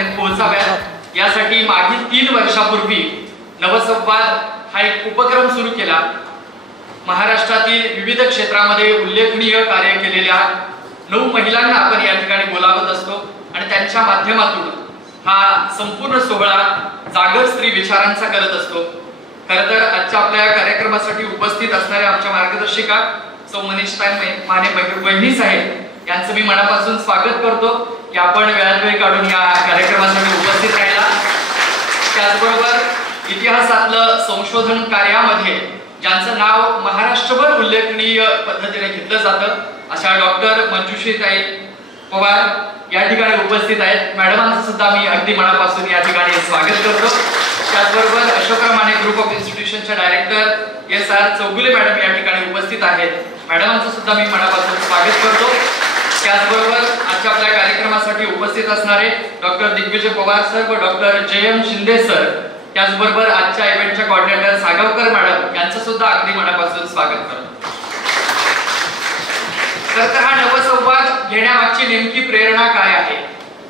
लोकांपर्यंत पोहोचाव्यात यासाठी मागील 3 वर्षापूर्वी नवसंवाद हा एक उपक्रम सुरू केला। महाराष्ट्रातील विविध क्षेत्रामध्ये उल्लेखनीय कार्य केलेल्या 9 महिलांना आपण या ठिकाणी बोलावत असतो आणि त्यांच्या माध्यमातून हा संपूर्ण सोहळा जागर स्त्री विचारांचा करत असतो। खरं तर आजच्या आपल्या कार्यक्रमासाठी उपस्थित असणाऱ्या आमच्या मार्गदर्शिका सौ मनीषा माने बहिणी साहेब यांचं मी मनापासून स्वागत करतो की आपण वेळात वेळ काढून या कार्यक्रमासाठी उपस्थित राहिला। त्याचबरोबर इतिहासातलं संशोधन कार्यामध्ये ज्यांचं नाव महाराष्ट्रभर उल्लेखनीय पद्धतीने घेतलं जातं अशा डॉक्टर मंजुश्रीताई पवार या ठिकाणी उपस्थित आहेत। मॅडमांचं सुद्धा मी अगदी मनापासून या ठिकाणी स्वागत करतो। त्याचबरोबर अशोकराव माने ग्रुप ऑफ इन्स्टिट्यूशनचे डायरेक्टर एस.आर. चौगुले मॅडम या ठिकाणी उपस्थित आहेत। मॅडमांचं सुद्धा मी मनापासून स्वागत करतो। त्याचबरोबर आजच्या आपल्या कार्यक्रमासाठी उपस्थित असणारे डॉक्टर दिग्विजय पवार सर व डॉक्टर जयम शिंदे सर, त्याचबरोबर आजच्या इव्हेंटच्या कोऑर्डिनेटर सागवकर मॅडम यांचं सुद्धा अगदी मनापासून स्वागत करतो। तर हा नवसंवाद घेण्यामागची नेमकी प्रेरणा काय आहे?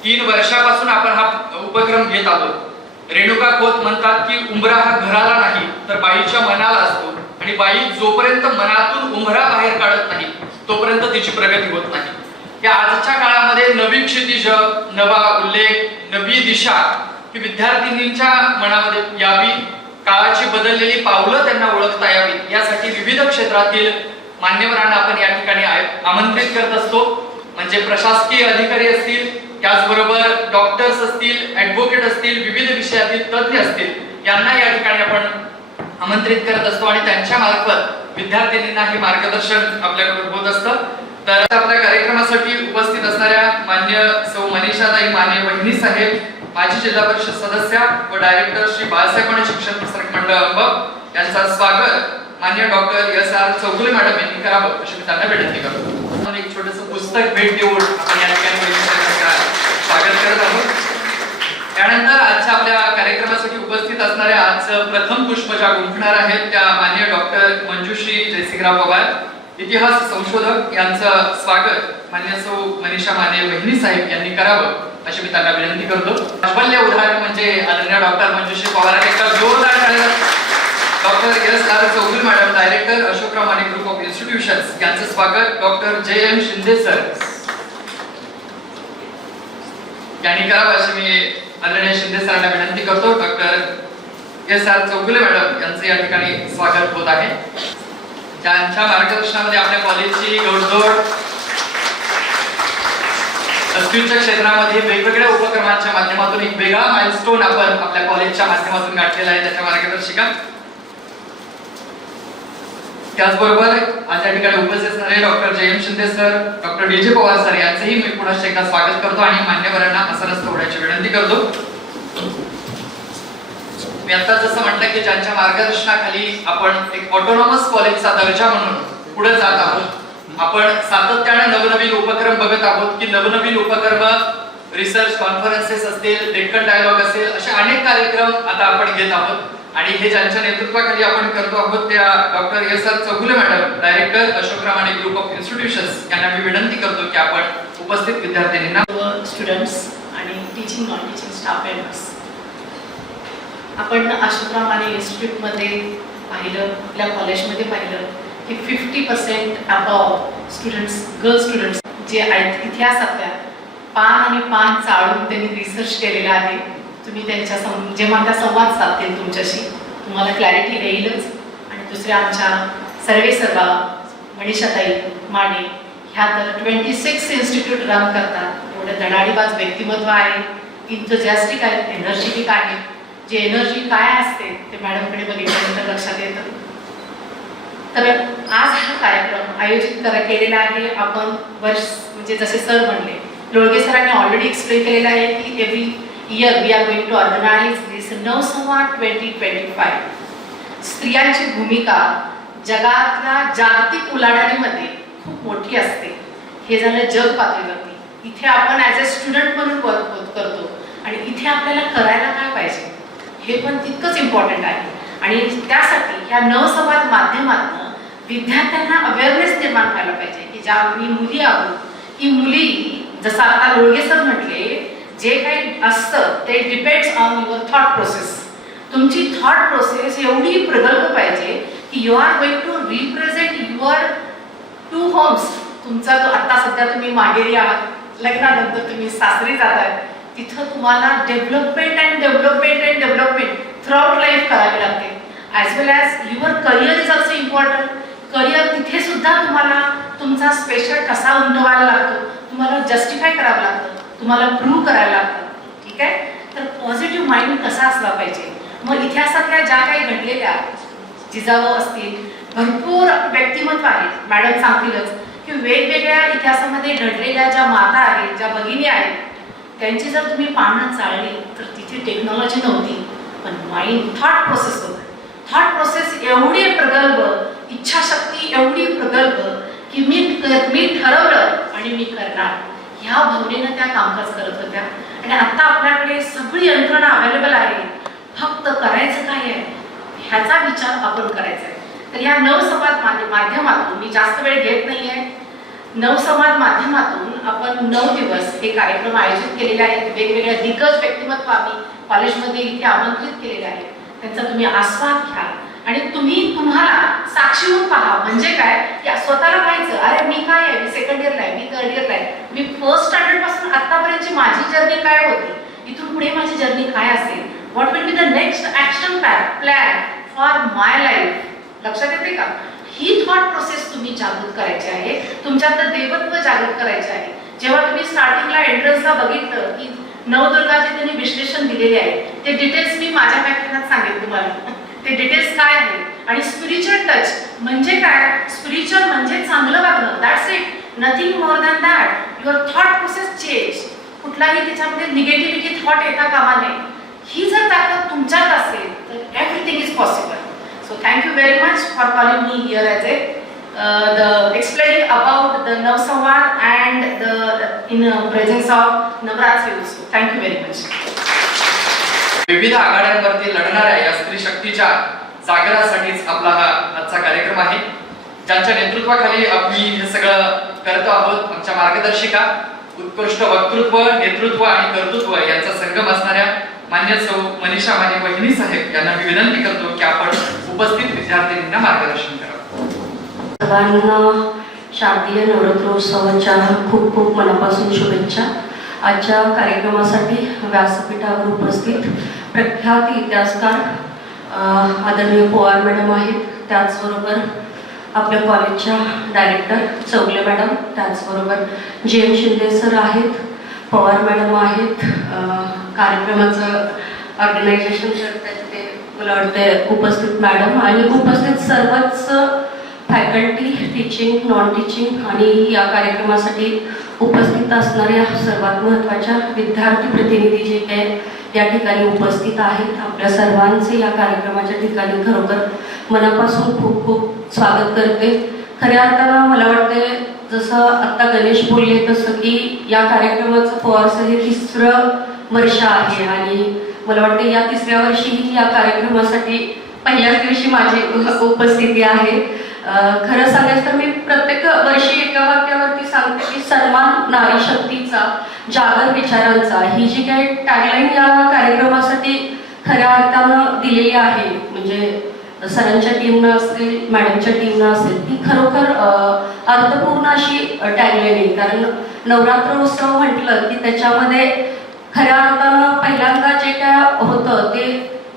3 वर्षापासून आपण हा उपक्रम घेत आहोत। रेणुका खोत म्हणतात की उंबरा हा घराला नाही तर बाईच्या मनाला असतो आणि बाई जोपर्यंत मनातून उंबरा बाहेर काढत नाही तोपर्यंत तिची प्रगती होत नाही। या आजच्या काळामध्ये नवी क्षितिज, नवा उल्लेख, नवी दिशा ही विद्यार्थिनींच्या मनामध्ये यावी, काळाची बदललेली पावलं त्यांना ओळखता यावी यासाठी विविध क्षेत्रातील मान्यवरांना आपण या ठिकाणी आमंत्रित करत असतो। म्हणजे प्रशासकीय अधिकारी असतील, त्याचबरोबर डॉक्टर्स असतील, ऍडव्होकेट असतील, विविध विषयातील तज्ञ असतील, यांना या ठिकाणी आपण आमंत्रित करत असतो आणि त्यांच्या मार्फत विद्यार्थिनींना हे मार्गदर्शन आपल्याकडून होत असतं। तर आपल्या कार्यक्रमासाठी उपस्थित असणाऱ्या मान्य सौ मनीषाताई माने बहिणी साहेब, माजी जिल्हा परिषद सदस्य व डायरेक्टर श्री बाळासाहेब माने शिक्षण प्रसारक मंडळ अंबक यांचं स्वागत मान्य डॉक्टर एस.आर. चौगुले मॅडम यांनी करावं अशी मी त्यांना विनंती करतो। आपण एक छोटंसं पुस्तक भेट देऊन आपण या ठिकाणी स्वागत करत आहोत। त्यानंतर आजच्या आपल्या कार्यक्रमासाठी उपस्थित असणाऱ्या आज प्रथम पुष्प ज्या गुंफणार आहेत त्या मान्य डॉक्टर मंजुश्री जयसिंगराव पवार, इतिहास संशोधक, यांचं स्वागत मान्य सौ मनीषा माने बहिणी साहेब यांनी करावं अशी मी त्यांना विनंती करतो। अवल्य उदाहरण म्हणजे आदरणीय डॉक्टर मंजुश्री पवार यांनी जोरदार टाळ्या। Doctor S R. Chougule madam, director Ashokrao Mane group of institutions, यांचं स्वागत डॉक्टर जयम शिंदे सर यांनी करावं अशी मी आदरणीय शिंदे सरांना विनंती करतो। Doctor S R. चौगुले मॅडम यांचं या ठिकाणी स्वागत होत आहे। त्यांच्या मार्गदर्शनामध्ये आपल्या कॉलेजची घोडदौड संस्कृतच्या क्षेत्रामध्ये वेगवेगळ्या उपक्रमांच्या माध्यमातून एक वेगळा माइलस्टोन आपण आपल्या कॉलेजच्या माध्यमातून गाठलेला आहे, त्याच्या मार्गदर्शिका। त्याचबरोबर आज या ठिकाणी उपस्थित असणारे doctor Jayam Shinde sir, doctor D J. Pawar sir यांचंही मी पुन्हा एकदा स्वागत करतो आणि मान्यवरांना आसनस्थ होण्याची विनंती करतो। मी आता जसं म्हटलं की ज्यांच्या मार्गदर्शनाखाली आपण एक ऑटोनॉमस कॉलेजचा दर्जा म्हणून पुढे जात आहोत। आपण सातत्याने नवनवीन उपक्रम बघत आहोत की नवनवीन उपक्रम, रिसर्च कॉन्फरन्सेस असतील, डेक्कन डायलॉग असेल, असे अनेक कार्यक्रम आता आपण घेत आहोत आणि हे ज्यांच्या नेतृत्वाखाली आपण करतो आहोत त्या doctor S R. Chougule madam, director Ashokrao Mane group of institutions, यांना मी विनंती करतो की आपण उपस्थित विद्यार्थिनींना, स्टुडंट्स आणि teaching non teaching staff members, आपण अशोकराव माने इन्स्टिट्यूटमध्ये पाहिलं, आपल्या कॉलेजमध्ये पाहिलं की 50% अबव स्टुडंट्स, गर्ल स्टुडंट्स जे इतिहासातल्या पान आणि पान चाळून त्यांनी रिसर्च केलेला आहे। तुम्ही त्यांच्या जेव्हा त्या संवाद साधतील तुमच्याशी तुम्हाला क्लॅरिटी येईलच। आणि दुसऱ्या आमच्या सर्वा मनीषाताई माने ह्या तर 26 इन्स्टिट्यूट रन करतात। एवढं धडाडीबाज व्यक्तिमत्व आहे, इंथुजियास्टिक आहेत, एनर्जेटिक आहे। जे एनर्जी काय असते ते मॅडमकडे बघितल्यानंतर लक्षात येतं। तर आज हा कार्यक्रम आयोजित केलेला आहे आपण वर्ष म्हणजे जसे सर म्हणले, लोळगे सरांनी ऑलरेडी एक्सप्लेन केलेलं आहे की every year we are going to organize this नवसंवाद 2025। स्त्रियांची भूमिका जगातल्या जागतिक उलाढालीमध्ये खूप मोठी असते, हे झालं जग पातळीवरती। इथे आपण ॲज अ स्टुडंट म्हणून वर्क करतो आणि इथे आपल्याला करायला काय पाहिजे हे पण तितकंच इम्पॉर्टंट आहे। आणि त्यासाठी ह्या नवसंवाद माध्यमातून विद्यार्थ्यांना अवेअरनेस निर्माण व्हायला पाहिजे की ज्या आम्ही मुली आहोत, ही मुली जसं आता लोळगे सर म्हटले, जे काही असतं ते depends on your thought process. तुमची थॉट प्रोसेस एवढी प्रगल्भ पाहिजे की you are going to represent your two homes. तुमचा जो आता सध्या तुम्ही माहेरी आहात, लग्नानंतर तुम्ही सासरी जाताय, तिथं तुम्हाला डेव्हलपमेंट थ्रूआउट लाईफ करावी लागते. As well as your career is also important. Career तिथे सुद्धा तुम्हाला तुमचा स्पेशल कसा उंडवायला लागतो, तुम्हाला जस्टिफाय करावं लागतं, तुम्हाला प्रूव्ह करायला लागतं. ठीक आहे. तर पॉझिटिव्ह माइंड कसा असला पाहिजे. मग इतिहासातल्या ज्या काही घडलेल्या जिजाऊ असतील, भरपूर व्यक्तिमत्व आहेत, मॅडम सांगतीलच की वेगवेगळ्या इतिहासामध्ये घडलेल्या ज्या माता आहेत, ज्या भगिनी आहेत, त्यांची जर तुम्ही पानं चाळली तर तिथे टेक्नॉलॉजी नव्हती, पण माइंड थॉट प्रोसेस होतं. थॉट प्रोसेस एवढी प्रगल्भ, इच्छाशक्ती एवढी प्रगल्भ की मी ठरवलं आणि मी करणार, ह्या भावनेनं त्या कामकाज करत होत्या. आणि आता आपल्याकडे सगळी यंत्रणा अवेलेबल आहे, फक्त करायचं काय आहे ह्याचा विचार आपण करायचा आहे. तर या नवसंवाद माध्यमातून, मी जास्त वेळ घेत नाही आहे, नवसंवाद माध्यमातून आपण 9 दिवस हे कार्यक्रम आयोजित केलेले आहेत. वेगवेगळ्या दिग्गज व्यक्तिमत्व आम्ही कॉलेजमध्ये इथे आमंत्रित केलेले आहेत. त्यांचा तुम्ही आस्वाद घ्या आणि तुम्हाला साक्षी होऊन पहा. म्हणजे काय की स्वतःला पाहायचं, अरे मी काय आहे, मी सेकंड इयरला आहे, मी थर्ड इयरला आहे, मी फर्स्ट स्टँडर्ड पासून आतापर्यंतची माझी जर्नी काय होती, इथून पुढे माझी जर्नी काय असेल, what will be the next action plan for my life. लक्षात येते का? ही थॉट प्रोसेस तुम्ही जागृत करायची आहे, तुमच्यातलं देवत्व जागृत करायचे आहे. जेव्हा तुम्ही स्टार्टिंगला एंट्रन्सला बघितलं की नवदुर्गाचे त्यांनी विश्लेषण दिलेले आहे, ते डिटेल्स मी माझ्या व्याख्यानात सांगेन तुम्हाला. ते डिटेल्स काय आहे. आणि स्पिरिच्युअल टच म्हणजे काय, स्पिरिच्युअल म्हणजे चांगलं वागणं, that's it, nothing more than that. Your thought process change. कुठलाही त्याच्यामध्ये निगेटिव्हिटी थॉट येता कामा नये. ही जर ताकद तुमच्यात असेल तर everything is possible. So thank you very much for calling me here as the explaining about the Navsamvad and in presence of Navratri also. Thank you very much. विविध आघाड्यांवरती लढणाऱ्या या स्त्री शक्तीच्या जागरासाठीच आपला हा आजचा कार्यक्रम आहे. ज्यांच्या नेतृत्वाखाली आम्ही हे सगळं करतो आहोत, आमच्या मार्गदर्शिका, उत्कृष्ट वक्तृत्व, नेतृत्व आणि कर्तृत्व यांचा संगम असणाऱ्या मान्य सौ मनीषा माने वहिनी साहेब यांना मी विनंती करतो की आपण उपस्थित विद्यार्थिनींना मार्गदर्शन करावं. सर्वांना शारदीय नवरात्रोत्सवाच्या खूप खूप मनापासून शुभेच्छा. आजच्या कार्यक्रमासाठी व्यासपीठावर उपस्थित प्रख्यात इतिहासकार आदरणीय पवार मॅडम आहेत, त्याचबरोबर आपल्या कॉलेजच्या डायरेक्टर चौगले मॅडम, त्याचबरोबर JM शिंदे सर आहेत, पवार मॅडम आहेत, कार्यक्रमाचं ऑर्गनायझेशन करतात ते मला वाटते उपस्थित मॅडम, आणि उपस्थित सर्वच फॅकल्टी, टीचिंग, नॉन टीचिंग आणि या कार्यक्रमासाठी उपस्थित असणाऱ्या सर्वात महत्त्वाच्या विद्यार्थी प्रतिनिधी जे काही या ठिकाणी उपस्थित आहेत, आपल्या सर्वांचे या कार्यक्रमाच्या ठिकाणी खरोखर मनापासून खूप खूप स्वागत करते. खऱ्या अर्थानं मला वाटते जसं आत्ता गणेश बोलले तसं की या कार्यक्रमाचं पवारचं हे 3रं वर्ष आहे आणि मला वाटते या 3ऱ्या वर्षीही या कार्यक्रमासाठी पहिल्याच दिवशी माझी उपस्थिती आहे. खरं सांगायचं तर मी प्रत्येक वर्षी एका वाक्यावरती सांगते की सन्मान नारी शक्तीचा, जागर विचारांचा, ही जी काही टॅगलाईन या कार्यक्रमासाठी खऱ्या अर्थानं दिलेली आहे, म्हणजे सरांच्या टीमनं असेल, मॅडमच्या टीमनं असेल, ती खरोखर अर्थपूर्ण अशी टॅगलाईन आहे. कारण नवरात्रोत्सव म्हटलं की त्याच्यामध्ये खऱ्या अर्थानं पहिल्यांदा जे काय होतं ते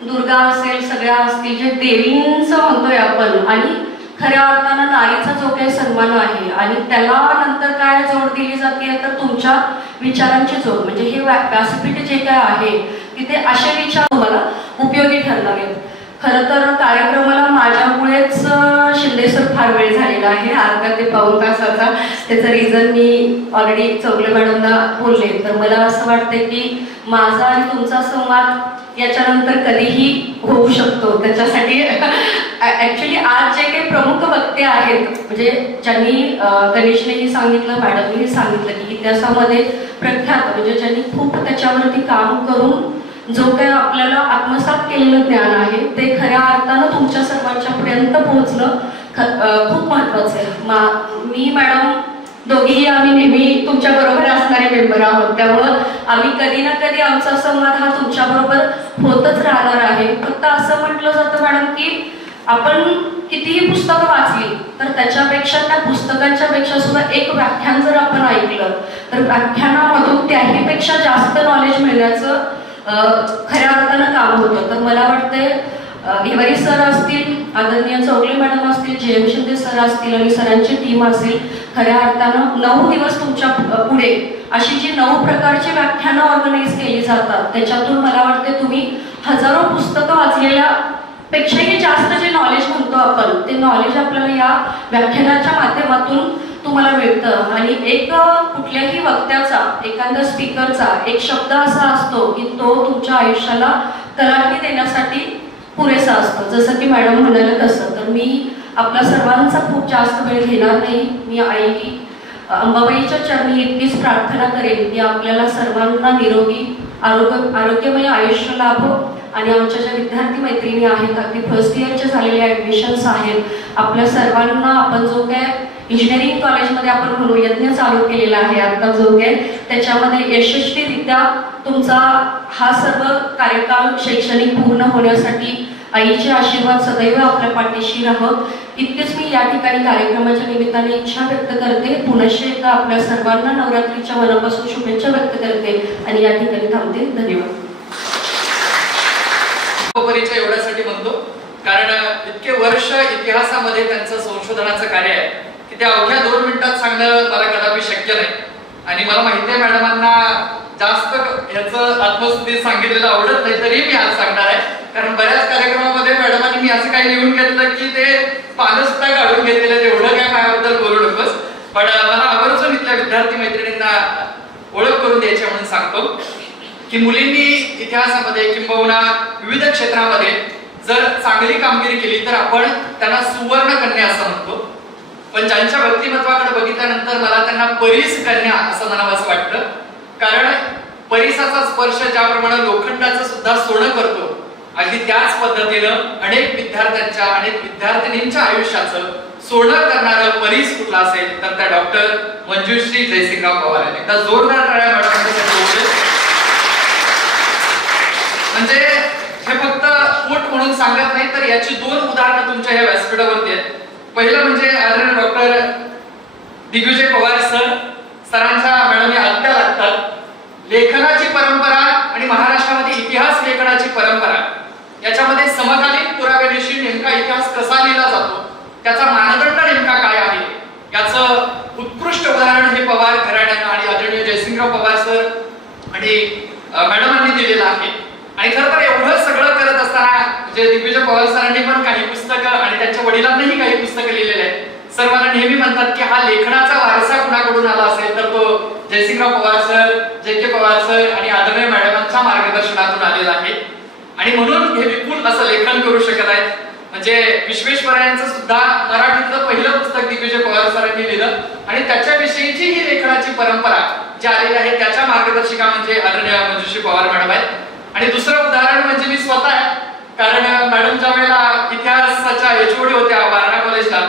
दुर्गा असेल, सगळ्या असतील, जे देवींचं म्हणतोय आपण, आणि खऱ्या अर्थानं नारीचा जो काही सन्मान आहे आणि त्याला नंतर काय जोड दिली जाते तर तुमच्या विचारांची जोड, म्हणजे हे व्यासपीठ जे काय आहे तिथे असे विचार तुम्हाला उपयोगी ठरणार आहेत. खरं तर कार्यक्रमाला माझ्यामुळेच शिंदे सर फार वेळ झालेला आहे, अर्धा ते पाऊण तासाचा. त्याचं रिझन मी ऑलरेडी चौगले मॅडमला बोलले. तर मला असं वाटतं की माझा आणि तुमचा संवाद याच्यानंतर कधीही होऊ शकतो. त्याच्यासाठी ॲक्च्युली आज जे काही प्रमुख वक्ते आहेत, म्हणजे ज्यांनी गणेशनेही सांगितलं, मॅडमनेही सांगितलं की इतिहासामध्ये प्रख्यात, म्हणजे ज्यांनी खूप त्याच्यावरती काम करून जो काही आपल्याला आत्मसात केलेलं ज्ञान आहे ते खऱ्या अर्थानं तुमच्या सर्वांच्या पर्यंत पोहोचणं खूप महत्त्वाचं आहे. मी मॅडम दोघेही आम्ही नेहमी तुमच्या बरोबर असणारे असणारे मेंबर आहोत, त्यामुळं आम्ही कधी ना कधी आमचा संवाद हा तुमच्याबरोबर होतच राहणार आहे. फक्त असं म्हटलं जातं मॅडम की आपण कितीही पुस्तकं वाचली तर त्याच्यापेक्षा, त्या पुस्तकांच्या पेक्षा सुद्धा एक व्याख्यान जर आपण ऐकलं तर व्याख्यानामधून त्याहीपेक्षा जास्त नॉलेज मिळण्याचं खऱ्या अर्थानं काम होतं. तर मला वाटतंय घेवारी सर असतील, आदरणीय चौगले मॅडम असतील, JM शिंदे सर असतील आणि सरांची टीम असेल, खऱ्या अर्थानं 9 दिवस तुमच्या पुढे अशी जी 9 प्रकारची व्याख्यानं ऑर्गनाईज केली जातात, त्याच्यातून मला वाटते तुम्ही हजारो पुस्तकं वाचलेल्या पेक्षाही जास्त जे नॉलेज म्हणतो आपण, ते नॉलेज आपल्याला या व्याख्यानाच्या माध्यमातून तुम्हाला मिळतं. आणि एक कुठल्याही वक्त्याचा, एखाद्या स्पीकरचा एक शब्द असा असतो की तो तुमच्या आयुष्याला तलाठी देण्यासाठी पुरेसा असतो, जसं की मॅडम म्हणाले तसं. तर मी आपला सर्वांचा खूप जास्त वेळ घेणार नाही. मी आई अंबाबाईच्या चरणी इतकीच प्रार्थना करेन की आपल्याला सर्वांना निरोगी आरोग्यमय आयुष्य लाभो. आणि आमच्या ज्या विद्यार्थी मैत्रिणी आहेत, अगदी फर्स्ट इयरचे झालेले ॲडमिशन्स आहेत, आपल्या सर्वांना आपण जो काय इंजिनिअरिंग कॉलेजमध्ये आपण म्हणू यज्ञ चालू केलेला आहे आता जो काय, त्याच्यामध्ये यशस्वीरित्या तुमचा हा सर्व कार्यकाल शैक्षणिक पूर्ण होण्यासाठी आईचे आशीर्वाद सदैव आपल्या पाठीशी राहावं. इतकेच मी या ठिकाणी कार्यक्रमाच्या निमित्ताने इच्छा व्यक्त करते. पुनश्च एकदा आपल्या सर्वांना नवरात्रीच्या मनापासून शुभेच्छा व्यक्त करते आणि या ठिकाणी थांबते. धन्यवाद. परिचय एवढ्यासाठी म्हणतो कारण इतके वर्ष इतिहासामध्ये त्यांचं संशोधनाचं कार्य आहे की ते अवघ्या 2 मिनिटात सांगणं मला कदापि शक्य नाही. आणि मला माहिती आहे मॅडमांना जास्त ह्याचं आत्मस्तुती सांगितलेलं आवडत नाही, तरी मी आज सांगणार आहे. कारण बऱ्याच कार्यक्रमामध्ये मॅडमांनी मी असं काही लिहून घेतलं की ते पानं सुद्धा काढून घेतलेलं, तेवढं काय माझ्याबद्दल बोलू नकोस. पण मला आवर्जून इथल्या विद्यार्थी मैत्रिणींना ओळख करून द्यायची म्हणून सांगतो की मुलींनी इतिहासामध्ये किंबहुना विविध क्षेत्रामध्ये जर चांगली कामगिरी केली तर आपण त्यांना सुवर्ण कन्या असं म्हणतो. पण ज्यांच्या व्यक्तिमत्वाकडे बघितल्यानंतर मला त्यांना परीस कन्या असं म्हणावंसं वाटतं. कारण परिसाचा स्पर्श ज्याप्रमाणे लोखंडाचं सुद्धा सोनं करतो, अगदी त्याच पद्धतीनं अनेक विद्यार्थ्यांच्या, अनेक विद्यार्थिनींच्या आयुष्याचं सोनं करणारं परीस कुठला असेल तर त्या डॉक्टर मंजुश्री जयसिंगराव पवार आहेत. एकदा जोरदार टाळ्या मॅडमांसाठी. म्हणजे हे फक्त कोट म्हणून सांगत नाही, तर याची 2 उदाहरणं तुमच्या ह्या व्यासपीठावरती आहेत. पहिलं म्हणजे आदरणीय डॉक्टर दिग्विजय पवार सरांच्या मॅडम या आत्या लागतात. लेखनाची परंपरा आणि महाराष्ट्रामध्ये इतिहास लेखनाची परंपरा याच्यामध्ये समकालीन पुराव्याविषयी नेमका इतिहास कसा लिहिला जातो, त्याचा मानदंड नेमका काय आहे, याचं उत्कृष्ट उदाहरण हे पवार घराण्यानं आणि आदरणीय जयसिंगराव पवार सर आणि मॅडमांनी दिलेलं आहे. आणि खरं तर एवढं सगळं करत असताना म्हणजे दिग्विजय पवार सरांनी पण काही पुस्तकं आणि त्यांच्या वडिलांनीही काही पुस्तकं लिहिलेली आहेत. सर मला नेहमी म्हणतात की हा लेखनाचा वारसा कुणाकडून आला असेल तर तो Jaysingrao Pawar sir, JK Pawar sir आणि आदरणीय मॅडमांच्या मार्गदर्शनातून आलेला आहे. आणि म्हणून हे विपुल असं लेखन करू शकत आहेत. म्हणजे विश्वेश्वरायांचं सुद्धा मराठीतलं पहिलं पुस्तक दिग्विजय पवार सरांनी लिहिलं आणि त्याच्याविषयीची ही लेखनाची परंपरा जी आलेली आहे त्याच्या मार्गदर्शिका म्हणजे आदरणीय मंजुश्री पवार मॅडम आहेत. आणि दुसरं उदाहरण म्हणजे मी स्वतः आहे. कारण मॅडम ज्या वेळेला इतिहासाच्या HOD होत्या वारणा कॉलेजला,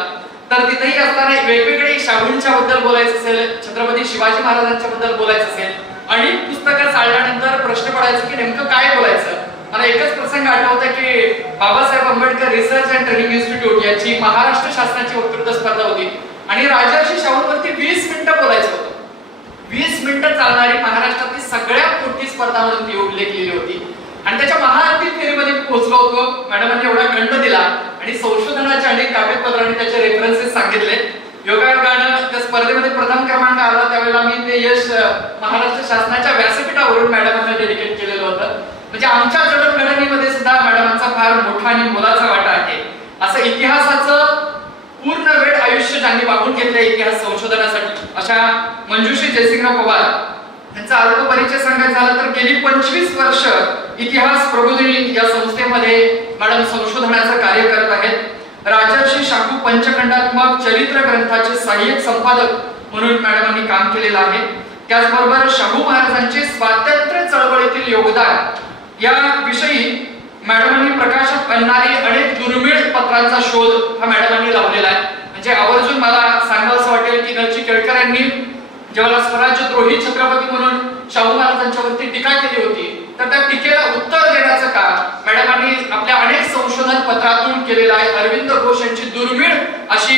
तर तिथेही असताना वेगवेगळे शाहूंच्या बद्दल बोलायचं असेल, छत्रपती शिवाजी महाराजांच्या बद्दल बोलायचं असेल, अनेक पुस्तकं चालल्यानंतर प्रश्न पडायचा की नेमकं काय बोलायचं. मला एकच प्रसंग आठवतं की Babasaheb Ambedkar research and training institute याची महाराष्ट्र शासनाची वक्तृत्व स्पर्धा होती आणि राजर्षी शाहूंवरती 20 मिनिटं बोलायचं होतं. 20 मिनिटं चालणारी महाराष्ट्रातली सगळ्यात मोठी स्पर्धा म्हणून ती उल्लेखलेली होती. आणि त्याच्या महाअंतिम फेरीमध्ये पोहोचलो होतो. मॅडमांनी एवढा खंड दिला आणि संशोधनाचे अनेक कागदपत्र आणि त्याचे रेफरन्सेस सांगितले. योगायोगानं त्या स्पर्धेमध्ये प्रथम क्रमांक आला त्यावेळेला मी ते यश महाराष्ट्र शासनाच्या व्यासपीठावरून मॅडमांना डेडिकेट केलेलं होतं. म्हणजे आमच्या जडणघडणीमध्ये सुद्धा मॅडमांचा फार मोठा आणि मोलाचा वाटा आहे. असं इतिहासाचं पूर्ण वेळ आयुष्य ज्यांनी वाहून घेतलं इतिहास संशोधनासाठी अशा मंजुश्री जयसिंगराव पवार यांचा अल्प परिचय सांगायचा झाला तर गेली 25 वर्ष इतिहास प्रबोधिनी या संस्थेमध्ये मॅडम संशोधनाचं कार्य करत आहेत. राजर्षी शाहू पंचखंडात्मक चरित्र ग्रंथाचे सहाय्यक संपादक म्हणून मॅडमांनी काम केलेलं आहे. त्याचबरोबर शाहू महाराजांचे स्वातंत्र्य चळवळीतील योगदान या विषयी मॅडमांनी प्रकाशात आणणारी अनेक दुर्मिळ पत्रांचा शोध हा मॅडमांनी लावलेला आहे. म्हणजे आवर्जून मला सांगावं असं वाटेल की नरची केळकर यांनी ज्यावेळेला स्वराज्यद्रोही छत्रपती म्हणून शाहू महाराजांच्यावरती टीका केली होती, तर त्या टीकेला उत्तर देण्याचं काम मॅडमांनी आपल्या अनेक संशोधन पत्रातून केलेलं आहे. अरविंद घोष यांची दुर्मिळ अशी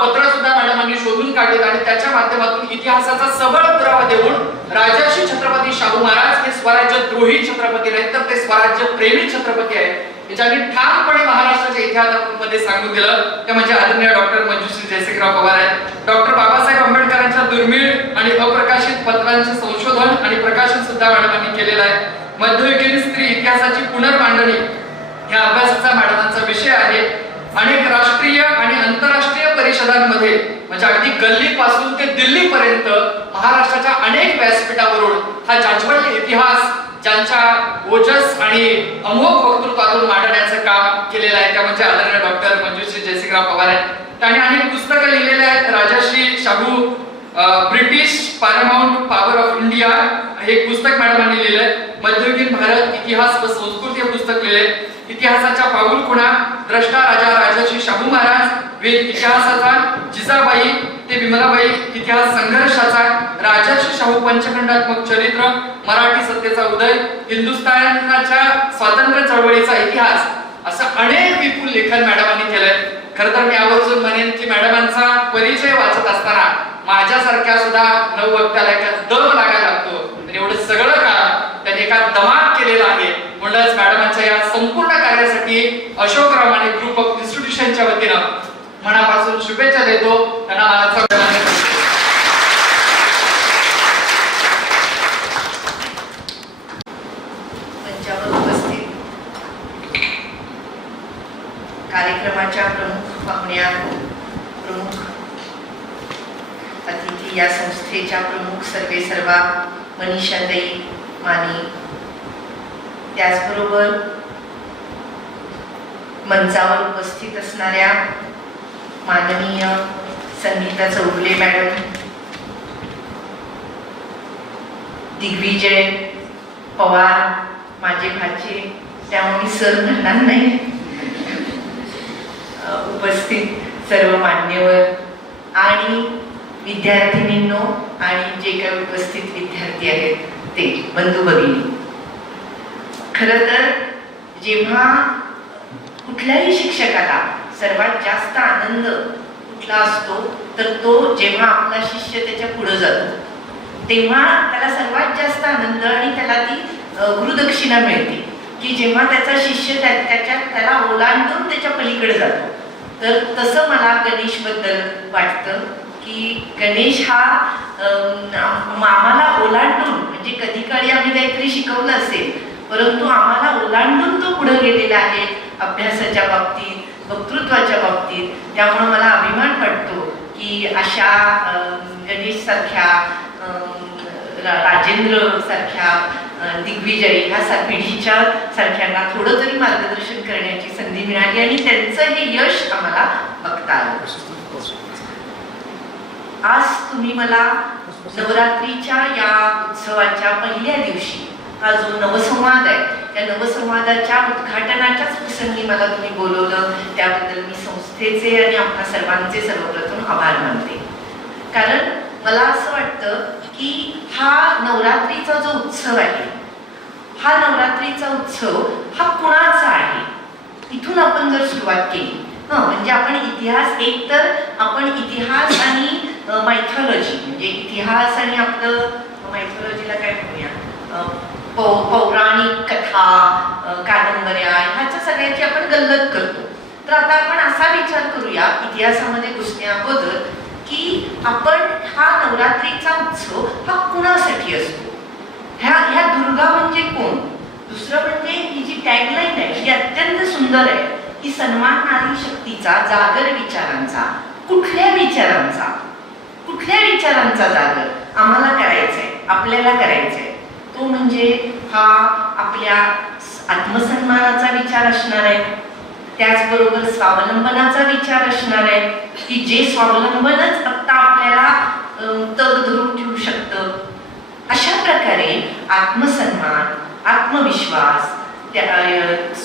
पत्र सुद्धा मॅडमांनी शोधून काढलीत आणि त्याच्या माध्यमातून इतिहासाचा सबळ पुरावा देऊन राजर्षी छत्रपती शाहू महाराज हे स्वराज्यद्रोही छत्रपती नाहीत, तर ते स्वराज्य प्रेमी छत्रपती आहेत. ज्यांनी ठामपणे महाराष्ट्राच्या इतिहासामध्ये सांगून दिलं ते म्हणजे आदरणीय डॉक्टर मंजुश्री जयसिंगराव पवार आहेत. डॉक्टर बाबासाहेब आंबेडकरांच्या दुर्मिळ आणि अप्रकाशित पत्रांचे संशोधन आणि प्रकाशन सुद्धा मॅडमांनी केलेलं आहे. मध्ययुगीन स्त्री इतिहासाची पुनर्मांडणी या अभ्यासाचा मॅडमांचा विषय आहे. अनेक राष्ट्रीय आणि आंतरराष्ट्रीय परिषदांमध्ये म्हणजे अगदी गल्लीपासून ते दिल्लीपर्यंत महाराष्ट्राच्या अनेक व्यासपीठावरून हा जाज्वल्य इतिहास ज्यांच्या ओजस आणि अमोघ वक्तृत्वातून मांडण्याचं काम केलेलं आहे त्या म्हणजे आदरणीय डॉक्टर मंजुश्री जयसिंगराव पवार आहेत. त्यांनी अनेक पुस्तकं लिहिलेली आहेत. Rajarshi Shahu British paramount power of India हे एक पुस्तक मॅडमांनी लिहिलंय. मध्ययुगीन भारत इतिहास व संस्कृती हे पुस्तक लिहिले. इतिहासाच्या पाऊल खुणा द्रष्टा राजा राजर्षी शाहू महाराज वेद इतिहासाचा जिजाबाई ते विमलाबाई इतिहास संघर्षाचा राजर्षी शाहू पंचखंडात्मक चरित्र मराठी सत्तेचा उदय हिंदुस्थानाच्या स्वातंत्र्य चळवळीचा इतिहास असं अनेक विपुल लेखन मॅडमांनी केलंय. खरं तर मी आवर्जून म्हणेन की मॅडमांचा परिचय वाचत असताना माझ्यासारख्या सुद्धा नववक्त्याला एका दम लागायला लागतो आणि एवढं सगळं काम त्यांनी एका दमात केलेलं आहे. म्हणूनच मॅडमांच्या या संपूर्ण कार्यासाठी अशोकराव माने ग्रुप ऑफ इन्स्टिट्यूशनच्या वतीनं मनापासून शुभेच्छा देतो. त्यांना मानाचा मंचावर उपस्थित कार्यक्रमाच्या प्रमुख पाहुण्या, प्रमुख अतिथी, या संस्थेच्या प्रमुख सर्वे सर्वा मनीषाताई माने, त्याचबरोबर मंचावर उपस्थित असणाऱ्या माननीय संगीता चौगुले मॅडम, दिग्विजय पवार माझे भाचे, त्यामुळे मी सर म्हणणार नाही, उपस्थित सर्व मान्यवर आणि विद्यार्थिनींनो आणि जे काही उपस्थित विद्यार्थी आहेत ते बंधू भगिनी, खरं तर जेव्हा कुठल्याही शिक्षकाला सर्वात जास्त आनंद कुठला असतो तर तो जेव्हा आपला शिष्य त्याच्या पुढे जातो तेव्हा त्याला सर्वात जास्त आनंद आणि त्याला ती गुरुदक्षिणा मिळते की जेव्हा त्याचा शिष्य त्याला ओलांडून त्याच्या पलीकडे जातो. तर तसं मला गणेश बद्दल वाटतं की गणेश हा आम्हाला ओलांडून, म्हणजे कधी काळी आम्ही काहीतरी शिकवलं असेल परंतु आम्हाला ओलांडून तो पुढे गेलेला आहे अभ्यासाच्या बाबतीत, वक्तृत्वाच्या बाबतीत. त्यामुळे मला अभिमान वाटतो की अशा गणेश सारख्या, राजेंद्र सारख्या, दिग्विजय ह्या पिढीच्या सारख्यांना थोडं तरी मार्गदर्शन करण्याची संधी मिळाली आणि त्यांचं हे यश आम्हाला बघता आलं. आज तुम्ही मला नवरात्रीच्या या उत्सवाच्या पहिल्या दिवशी हा जो नवसंवाद आहे त्या नवसंवादाच्या उद्घाटनाच्याच प्रसंगी मला तुम्ही बोलवलं, त्याबद्दल मी संस्थेचे आणि आपल्या सर्वांचे सर्वप्रथम आभार मानते. कारण मला असं वाटतं की हा नवरात्रीचा जो उत्सव आहे, हा नवरात्रीचा उत्सव हा कुणाचा आहे, इथून आपण जर सुरुवात केली म्हणजे आपण इतिहास, एक तर आपण इतिहास आणि मायथॉलॉजी, म्हणजे इतिहास आणि आपलं मायथॉलॉजीला काय म्हणूया, पौराणिक कथा, कादंबऱ्या ह्याच्या सगळ्याची आपण गल्लत करतो. तर आता आपण असा विचार करूया इतिहासामध्ये घुसण्या अगोदर की आपण हा नवरात्रीचा उत्सव हा कुणासाठी असतो. ह्या दुर्गा म्हणजे कोण? दुसरं म्हणजे ही जी टॅगलाईन आहे ही अत्यंत सुंदर आहे की सन्मान नारी शक्तीचा, जागर विचारांचा. कुठल्या विचारांचा? कुठल्या विचारांचा जागर आम्हाला करायचंय, आपल्याला करायचंय? तो म्हणजे हा आपल्या आत्मसन्मानाचा विचार असणार आहे, त्याचबरोबर स्वावलंबनाचा विचार असणार आहे की जे स्वावलंबनच आत्ता आपल्याला तग धरून ठेवू शकतं. अशा प्रकारे आत्मसन्मान, आत्मविश्वास,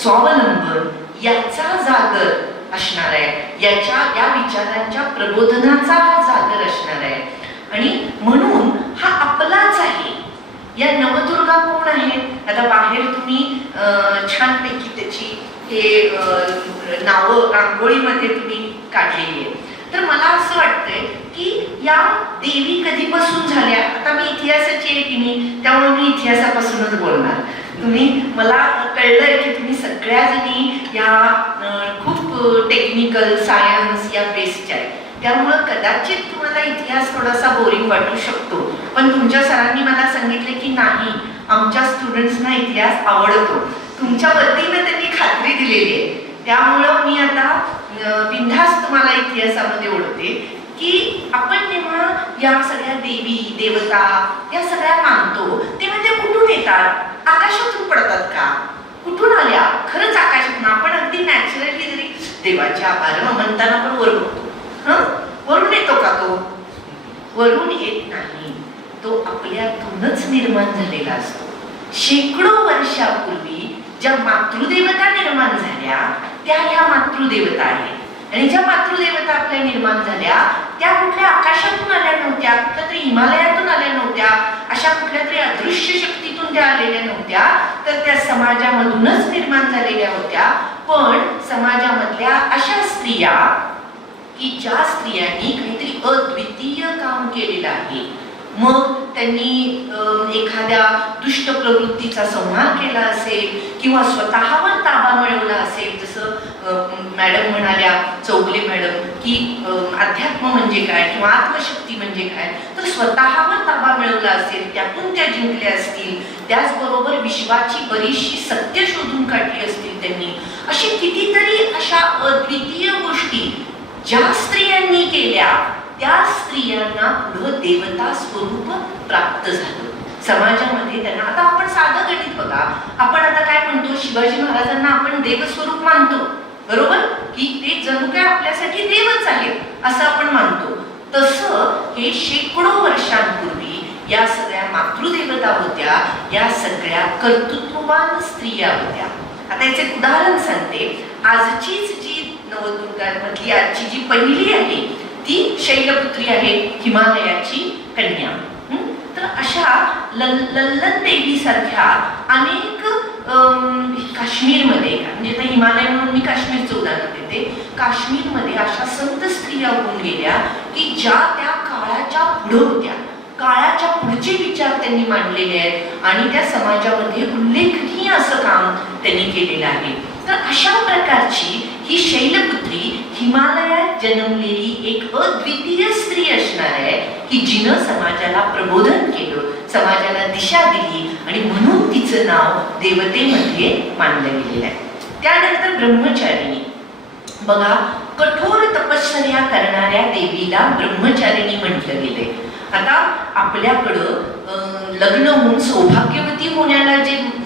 स्वावलंबन याचा जागर असणार आहे, या विचारांच्या प्रबोधनाचा हा जागर असणार आहे. आणि म्हणून हा आपलाच आहे. या नवदुर्गा कोण आहेत? आता बाहेर तुम्ही छानपैकी त्याची हे नावं रांगोळीमध्ये तुम्ही काढलेली आहेत. तर मला असं वाटतंय की या देवी कधीपासून झाल्या. आता मी इतिहासाची आहे की नाही, त्यामुळे मी इतिहासापासूनच बोलणार. मला कळलंय की तुम्ही सगळ्या जणी या खूप टेक्निकल सायन्स या बेस्डच्या आहे, त्यामुळं कदाचित तुम्हाला इतिहास थोडासा बोरिंग वाटू शकतो. पण तुमच्या सरांनी मला सांगितले की नाही, आमच्या स्टुडंट्सना इतिहास आवडतो. तुमच्या वतीनं त्यांनी खात्री दिलेली आहे. त्यामुळं मी आता बिनधास्त तुम्हाला इतिहासामध्ये ओढते की आपण जेव्हा या सगळ्या देवी देवता या सगळ्या मानतो तेव्हा ते कुठून येतात? आकाशातून पडतात का? कुठून आल्या? खरंच आकाशातून. आपण अगदी नॅचरली जरी देवाचे आभार म्हणताना पण वर बघतो, वरून येतो का तो? वरून येत नाही, तो आपल्यातूनच निर्माण झालेला असतो. शेकडो वर्षापूर्वी ज्या मातृदेवता निर्माण झाल्या त्या ह्या मातृदेवता आहेत. आणि ज्या मातृदेवता आपल्या निर्माण झाल्या त्या कुठल्या आकाशातून आल्या नव्हत्या, कुठल्या तरी हिमालयातून आल्या नव्हत्या, अशा कुठल्या तरी अदृश्य शक्तीतून त्या आलेल्या नव्हत्या, तर त्या समाजामधूनच निर्माण झालेल्या होत्या. पण समाजामधल्या अशा स्त्रिया की ज्या स्त्रियांनी काहीतरी अद्वितीय काम केलेलं आहे. मग त्यांनी एखाद्या दुष्ट प्रवृत्तीचा संहार केला असेल किंवा स्वतःवर ताबा मिळवला असेल. जसं मॅडम म्हणाल्या, चौगले मॅडम, की अध्यात्म म्हणजे काय किंवा आत्मशक्ती म्हणजे काय, तर स्वतःवर ताबा मिळवला असेल, त्यातून त्या जिंकल्या असतील. त्याचबरोबर विश्वाची बरीचशी सत्य शोधून काढली असतील त्यांनी. अशी कितीतरी अशा अद्वितीय गोष्टी ज्या स्त्रियांनी केल्या त्या स्त्रियांना पुढं देवता स्वरूप प्राप्त झालं समाजामध्ये. त्यांना आता आपण साधं गणित बघा, आपण आता काय म्हणतो, शिवाजी महाराजांना आपण देवस्वरूप मानतो, बरोबर? की ते जणू काय आपल्यासाठी देवच आहेत असं आपण मानतो. तसं हे शेकडो वर्षांपूर्वी या सगळ्या मातृदेवता होत्या, या सगळ्या कर्तृत्ववान स्त्रिया होत्या. आता याचे एक उदाहरण सांगते. आजचीच जी नवदुर्गांमधली आजची जी पहिली आहे ती शैलपुत्री आहे, हिमालयाची कन्या. तर अशा लल्लन देवी सारख्या अनेक काश्मीरमध्ये, म्हणजे आता हिमालय म्हणून मी काश्मीरचं उदाहरण देते, काश्मीरमध्ये अशा संत स्त्रिया होऊन गेल्या की ज्या त्या काळाच्या पुढं होत्या, काळाच्या पुढचे विचार त्यांनी मांडलेले आहेत आणि त्या समाजामध्ये उल्लेखनीय असं काम त्यांनी केलेलं आहे. तर अशा प्रकारची ही शैलपुत्री हिमालयात जन्मलेली एक अद्वितीय स्त्री असणार आहे की जिनं समाजाला प्रबोधन केलं, समाजाला दिशा दिली आणि म्हणून तिचं नाव देवतेमध्ये मानलं गेलेलं आहे. त्यानंतर ब्रह्मचारिणी. बघा, कठोर तपश्चर्या करणाऱ्या देवीला ब्रह्मचारिणी म्हटलं गेलंय. आता आपल्याकडं लग्न होऊन सौभाग्यवती होण्याला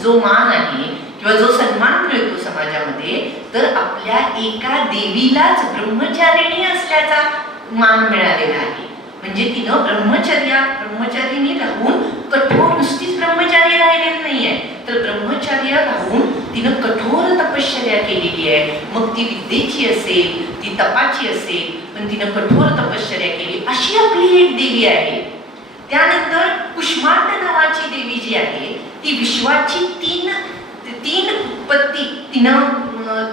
जो मान आहे किंवा जो सन्मान मिळतो समाजामध्ये, तर आपल्या एका देवीलाच ब्रह्मचारिणी असल्याचा मान मिळालेला आहे. म्हणजे तिनं ब्रह्मचारिणी राहून कठोर, नुसतीच ब्रह्मचारी राहिलेली नाहीये, तर ब्रह्मचर्य राहून तिनं कठोर तपश्चर्या केलेली आहे. मग ती विद्येची असेल, ती तपाची असेल, पण तिनं कठोर तपश्चर्या केली. अशी आपली एक देवी आहे. त्यानंतर कुष्मांड नावाची देवी जी आहे ती विश्वाची तीन उत्पत्ती तिनं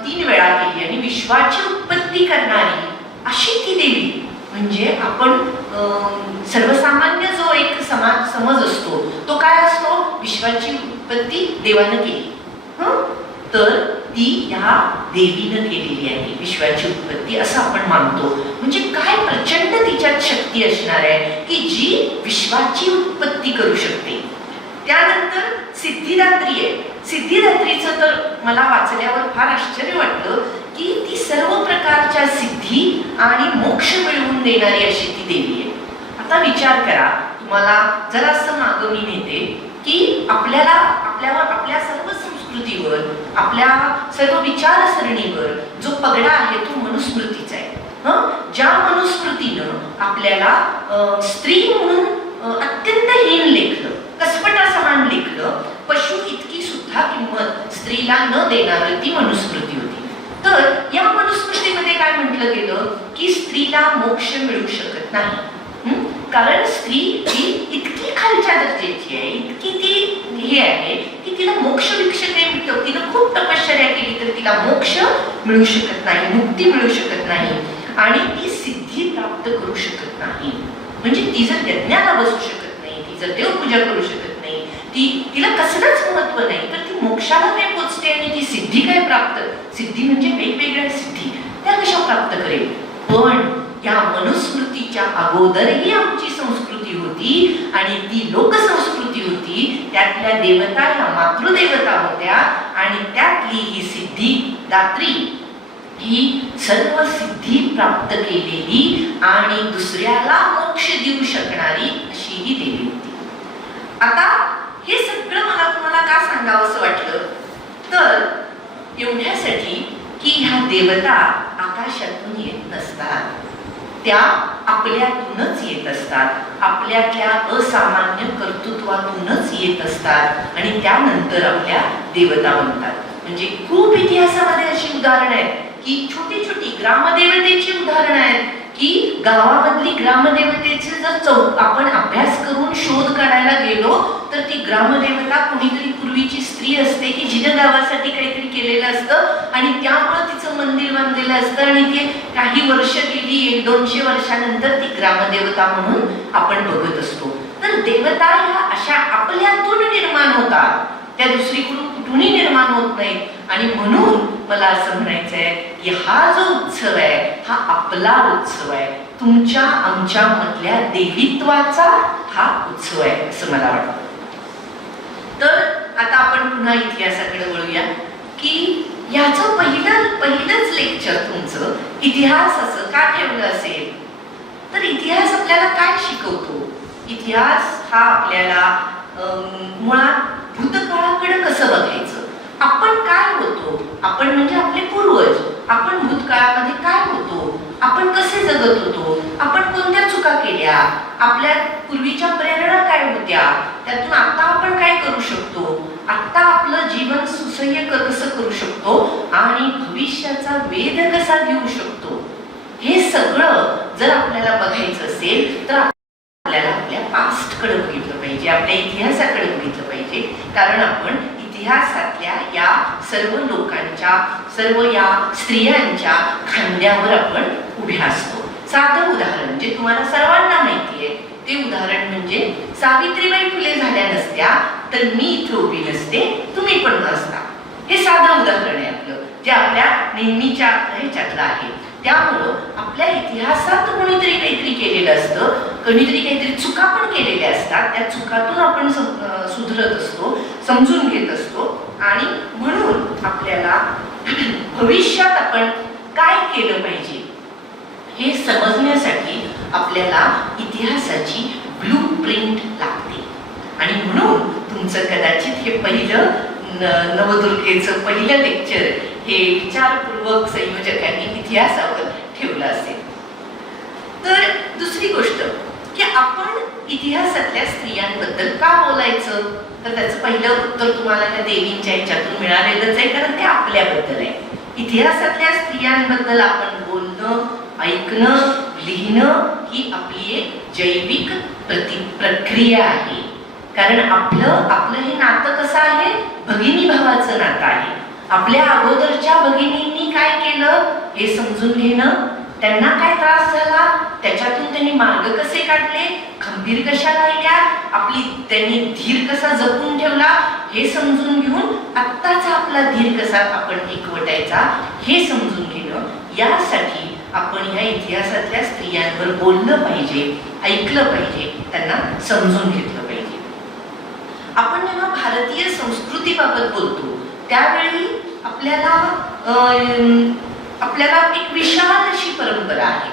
3 वेळा केली आणि विश्वाची उत्पत्ती करणारी अशी ती देवी. म्हणजे आपण सर्वसामान्य जो एक समज असतो तो काय असतो, विश्वाची उत्पत्ती देवानं केली, तर ती ह्या देवीनं केलेली आहे विश्वाची उत्पत्ती असं आपण मानतो. म्हणजे काय प्रचंड तिच्यात शक्ती असणार आहे की जी विश्वाची उत्पत्ती करू शकते. त्यानंतर सिद्धिदात्री आहे. सिद्धिदात्रीचं तर मला वाचल्यावर फार आश्चर्य वाटलं की ती सर्व प्रकारच्या सिद्धी आणि मोक्ष मिळवून देणारी अशी ती देवी आहे. आता विचार करा, तुम्हाला जरासं मागं मी नेते की आपल्या सर्व संस्कृतीवर, आपल्या सर्व विचारसरणीवर जो पगडा आहे तो मनुस्मृतीचा आहे. ज्या मनुस्मृतीनं आपल्याला स्त्री म्हणून अत्यंत हीन लेखलं, कसपटासमान लेखलं, पशु इतकी सुद्धा किंमत स्त्रीला न देणारी ती मनुस्मृती होती. तर या मनुस्मृतीमध्ये काय म्हटलं गेलं की स्त्रीला मोक्ष मिळू शकत नाही. कारण स्त्री ही इतकी खालच्या दर्जाची आहे, इतकी ती हे आहे की तिला मोक्ष भिक्ष काही मिळतं, तिनं खूप तपश्चर्या केली तर तिला मोक्ष मिळू शकत नाही, मुक्ती मिळू शकत नाही आणि ती सिद्धी प्राप्त करू शकत नाही. म्हणजे ती जर यज्ञाला बसू शकत नाही, ती जर देवपूजा करू शकत नाही, तिला कसलंच महत्व नाही, तर ती मोक्षाला काय पोचते आणि ती सिद्धी काय प्राप्त, सिद्धी म्हणजे वेगवेगळ्या सिद्धी त्या कशा प्राप्त करेल. पण या मनुस्मृतीच्या अगोदरही आमची संस्कृती होती आणि ती लोकसंस्कृती होती. त्यातल्या देवता ह्या मातृदेवता होत्या आणि त्यातली ही सिद्धी दात्री ही सर्व सिद्धी प्राप्त केलेली आणि दुसऱ्याला मोक्ष देऊ शकणारी अशी ही देवी होती. आता हे सगळं मला तुम्हाला का सांगावं असं वाटलं तर एवढ्यासाठी की ह्या देवता आकाशातून येत नसतात, त्या आपल्यातूनच येत असतात, आपल्यातल्या असामान्य कर्तृत्वातूनच येत असतात आणि त्यानंतर आपल्या देवता बनतात. म्हणजे खूप इतिहासामध्ये अशी उदाहरणं आहेत की छोटी छोटी ग्रामदेवतेची उदाहरणं आहेत की गावामधली ग्रामदेवतेचे जर आपण अभ्यास करून शोध काढायला गेलो तर ती ग्रामदेवता कोणीतरी पूर्वीची स्त्री असते की जिने गावासाठी काहीतरी केलेलं असतं आणि त्यामुळे तिचं मंदिर बांधलेलं असतं आणि ते काही वर्ष गेली 100-200 वर्षानंतर ती ग्रामदेवता म्हणून आपण बघत असतो. तर देवता ह्या अशा आपल्यातून निर्माण होतात, त्या दुसरीकडून कुठूनही निर्माण होत नाहीत आणि म्हणून मला असं म्हणायचं आहे की हा जो उत्सव आहे हा आपला उत्सव आहे, तुमच्या आमच्या मधल्या देवीत्वाचा हा उत्सव आहे असं मला वाटतं. तर आता आपण पुन्हा इतिहासाकडे वळूया की याचं पहिलंच लेक्चर तुमचं इतिहास असं का ठेवलं असेल तर इतिहास आपल्याला काय शिकवतो. इतिहास हा आपल्याला मुळात भूतकाळाकडे कसं बघायचं, आपण काय होतो, आपण म्हणजे आपले पूर्वज, आपण भूतकाळामध्ये काय होतो, आपण कसे जगत होतो, आपण कोणत्या चुका केल्या, आपल्या पूर्वीच्या प्रेरणा काय होत्या, त्यातून आता आपण काय करू शकतो, आता आपलं जीवन सुसह्य कसं करू शकतो आणि भविष्याचा वेध कसा घेऊ शकतो. हे सगळं जर आपल्याला बघायचं असेल तर आपल्याला आपल्या पास्टकडे बघितलं पाहिजे, आपल्या इतिहासाकडे बघितलं पाहिजे. कारण आपण इतिहासातल्या या सर्व लोकांच्या, सर्व या स्त्रियांच्या खांद्यावर आपण उभ्या असतो. साधं उदाहरण जे तुम्हाला सर्वांना माहिती आहे ते उदाहरण म्हणजे सावित्रीबाई फुले झाल्या नसत्या तर मी इथे उभी नसते, तुम्ही पण नसता. हे साधं उदाहरण आहे आपलं जे आपल्या नेहमीच्या ह्याच्यातलं आहे. त्यामुळं आपल्या इतिहासात कोणीतरी काहीतरी केलेलं असतं, कोणीतरी काहीतरी चुका पण केलेल्या असतात, त्या चुकातून आपण सुधरत असतो, समजून घेत असतो आणि म्हणून आपल्याला भविष्यात आपण काय केलं पाहिजे हे समजण्यासाठी आपल्याला इतिहासाची ब्लू प्रिंट लागते. आणि म्हणून तुमचं कदाचित हे पहिलं नवदुर्गेचं पहिलं लेक्चर हे विचारपूर्वक संयोजकांनी इतिहासावर ठेवलं असेल. तर दुसरी गोष्ट की आपण इतिहासातल्या स्त्रियांबद्दल का बोलायचं तर त्याचं पहिलं उत्तर तुम्हाला त्या देवींच्या ह्याच्यातून मिळालेलंच आहे, कारण ते आपल्याबद्दल आहे. इतिहासातल्या स्त्रियांबद्दल आपण बोलणं, ऐकणं, लिहिणं ही आपली एक जैविक प्रक्रिया आहे. कारण आपलं हे नातं कसं आहे, भगिनी भावाचं नातं आहे. आपल्या अगोदरच्या भगिनींनी काय केलं हे समजून घेणं, त्यांना काय त्रास झाला, त्याच्यातून त्यांनी मार्ग कसे काढले, खंबीर कशा राहिल्या, त्यांनी धीर कसा जपून ठेवला हे समजून घेऊन आत्ताचा आपला धीर कसा आपण एकवटायचा हे समजून घेणं, यासाठी आपण ह्या इतिहासातल्या स्त्रियांवर बोललं पाहिजे, ऐकलं पाहिजे, त्यांना समजून घेतलं पाहिजे. आपण जेव्हा भारतीय संस्कृतीबाबत बोलतो त्यावेळी आपल्याला एक विशाल अशी परंपरा आहे.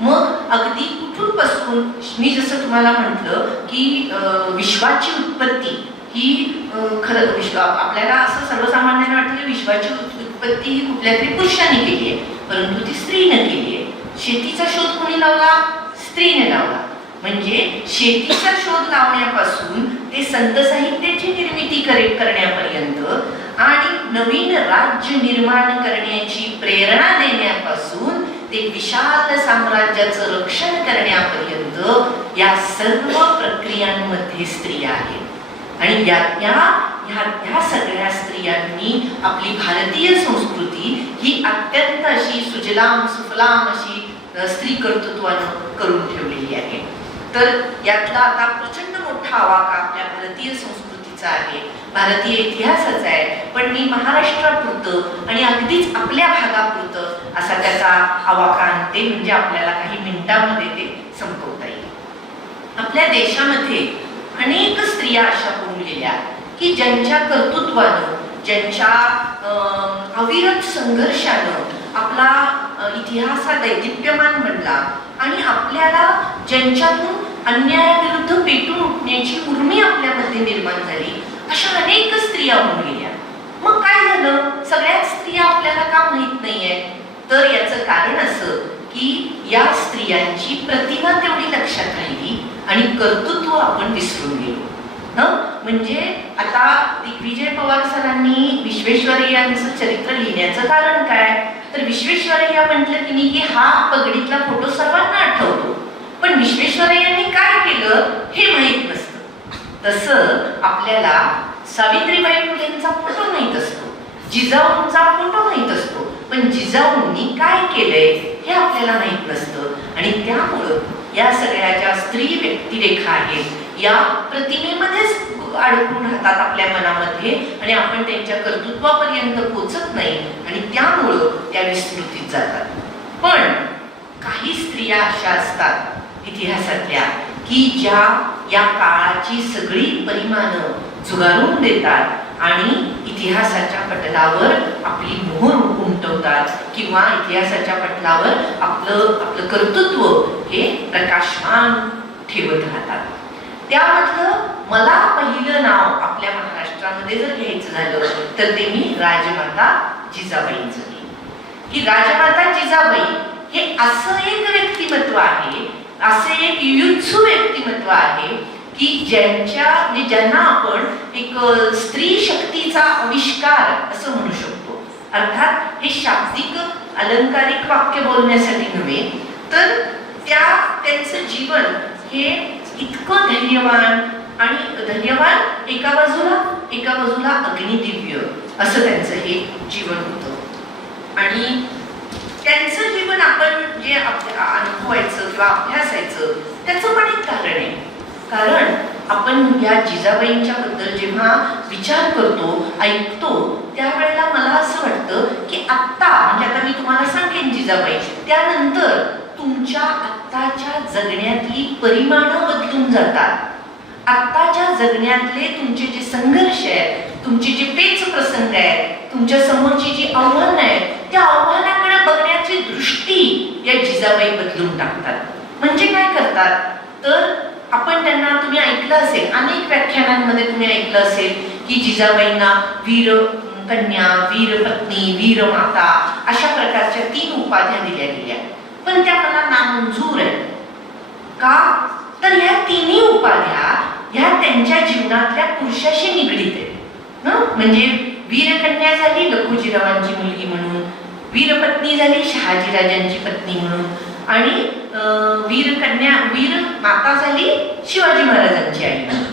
मग अगदी कुठून पासून मी जसं तुम्हाला म्हटलं की विश्वाची उत्पत्ती ही खरं आपल्याला असं सर्वसामान्यांना वाटतं की विश्वाची उत्पत्ती ही कुठल्या तरी पुरुषाने केली आहे, परंतु ती स्त्रीने केली आहे. शेतीचा शोध कोणी लावला, स्त्रीने लावला. म्हणजे शेतीचा शोध लावण्यापासून ते संत साहित्याची निर्मिती करण्यापर्यंत आणि नवीन राज्य निर्माण करण्याची प्रेरणा देण्यापासून ते विशाल साम्राज्याचं रक्षण करण्यापर्यंत या सर्व प्रक्रियांमध्ये स्त्रिया आहेत आणि ह्या सगळ्या स्त्रियांनी आपली भारतीय संस्कृती ही अत्यंत अशी सुजलाम सुफलाम अशी स्त्री कर्तृत्वानं करून ठेवलेली आहे. तर यातला आता प्रचंड मोठा आवाका आपल्या भारतीय संस्कृतीचा आहे, भारतीय इतिहासाचा आहे, पण मी महाराष्ट्रापुरतं आणि अगदीच आपल्या भागापुरतं असा त्याचा आवाका आणते, म्हणजे आपल्याला काही मिनिटांमध्ये ते संपवता येईल. आपल्या देशामध्ये अनेक स्त्रिया अशा होऊन गेल्या की ज्यांच्या कर्तृत्वानं, ज्यांच्या अविरत संघर्षानं आपला इतिहास हा दैदिप्यमान बनला आणि आपल्याला ज्यांच्यातून अन्यायाविरुद्ध पेटून उठण्याची उर्मी आपल्यामध्ये निर्माण झाली, अशा अनेक स्त्रिया होऊन गेल्या. मग काय झालं, सगळ्याच स्त्रिया आपल्याला का माहित नाहीये? तर याचं कारण असं की या स्त्रियांची प्रतिभा तेवढी लक्षात राहिली आणि कर्तृत्व आपण विसरून गेलो. म्हणजे आता दिग्विजय पवार सरांनी विश्वेश्वरय्यांचं चरित्र लिहिण्याचं कारण काय? तर विश्वेश्वरय्या म्हटलं की नाही की हा पगडीतला फोटो सर्वांना आठवतो, पण विश्वेश्वरय्यांनी काय केलं हे माहीत नसतं. तसं आपल्याला सावित्रीबाई फुलेंचा फोटो माहीत असतो, जिजाऊंचा फोटो माहीत असतो, पण जिजाऊंनी काय केलंय हे आपल्याला माहीत नसतं. आणि त्यामुळं या सगळ्या ज्या स्त्री व्यक्तिरेखा आहेत या प्रतिमेमध्येच अडकून राहतात आपल्या मनामध्ये आणि आपण त्यांच्या कर्तृत्वापर्यंत पोचत नाही आणि त्यामुळं त्या विस्मृतीत जातात. पण काही स्त्रिया अशा असतात इतिहासातल्या की ज्या या काळाची सगळी परिमाणं झुगारून देतात आणि इतिहासाच्या पटलावर आपली मोहर उमटवतात किंवा इतिहासाच्या पटलावर आपलं कर्तृत्व हे प्रकाशमान ठेवत राहतात. त्यामधलं मला पहिलं नाव आपल्या महाराष्ट्रामध्ये जर घ्यायचं झालं तर ते मी राजमाता जिजाबाईंचं घेईन. की राजमाता जिजाबाई हे असं एक व्यक्तिमत्व आहे, असे एक युत्सू व्यक्तिमत्व आहे की ज्यांना आपण एक स्त्री शक्तीचा आविष्कार असं म्हणू शकतो. अर्थात हे शाब्दिक अलंकारिक वाक्य बोलण्यासाठी नव्हे, तर त्यांचं जीवन हे इतकं धैर्यवान आणि धैर्यवान एका बाजूला अग्निदिव्य असं त्यांचं हे जीवन होतं. आणि त्यांचं जीवन आपण जे अनुभवायचं किंवा अभ्यासायचं त्याचं पण एक कारण आहे. कारण आपण या जिजाबाईंच्या बद्दल जेव्हा विचार करतो, ऐकतो, त्यावेळेला मला असं वाटतं की आत्ता म्हणजे आता मी तुम्हाला सांगेन जिजाबाई, त्यानंतर तुमच्या आत्ताच्या जगण्यातली परिमाणं बदलून जातात. आत्ताच्या जगण्यातले तुमचे जे संघर्ष आहेत, तुमचे जे पेच प्रसंग आहेत, तुमच्या समोरची जी आव्हानं आहेत, त्या आव्हानाकडे बघण्याची दृष्टी या जिजाबाई बदलून टाकतात. म्हणजे काय करतात तर आपण त्यांना, तुम्ही ऐकलं असेल अनेक व्याख्यानांमध्ये तुम्ही ऐकलं असेल की जिजाबाईंना वीर कन्या, वीर पत्नी, वीर माता अशा प्रकारच्या 3 उपाध्या दिल्या गेल्या. पण त्या मला नामंजूर आहेत. का? तर ह्या 3 उपाध्या ह्या त्यांच्या जीवनातल्या पुरुषाशी निगडीत आहेत. म्हणजे वीरकन्या झाली लखुजीरावांची मुलगी म्हणून, वीरपत्नी झाली शहाजीराजांची पत्नी म्हणून, आणि वीर माता झाली शिवाजी महाराजांची आई म्हणून.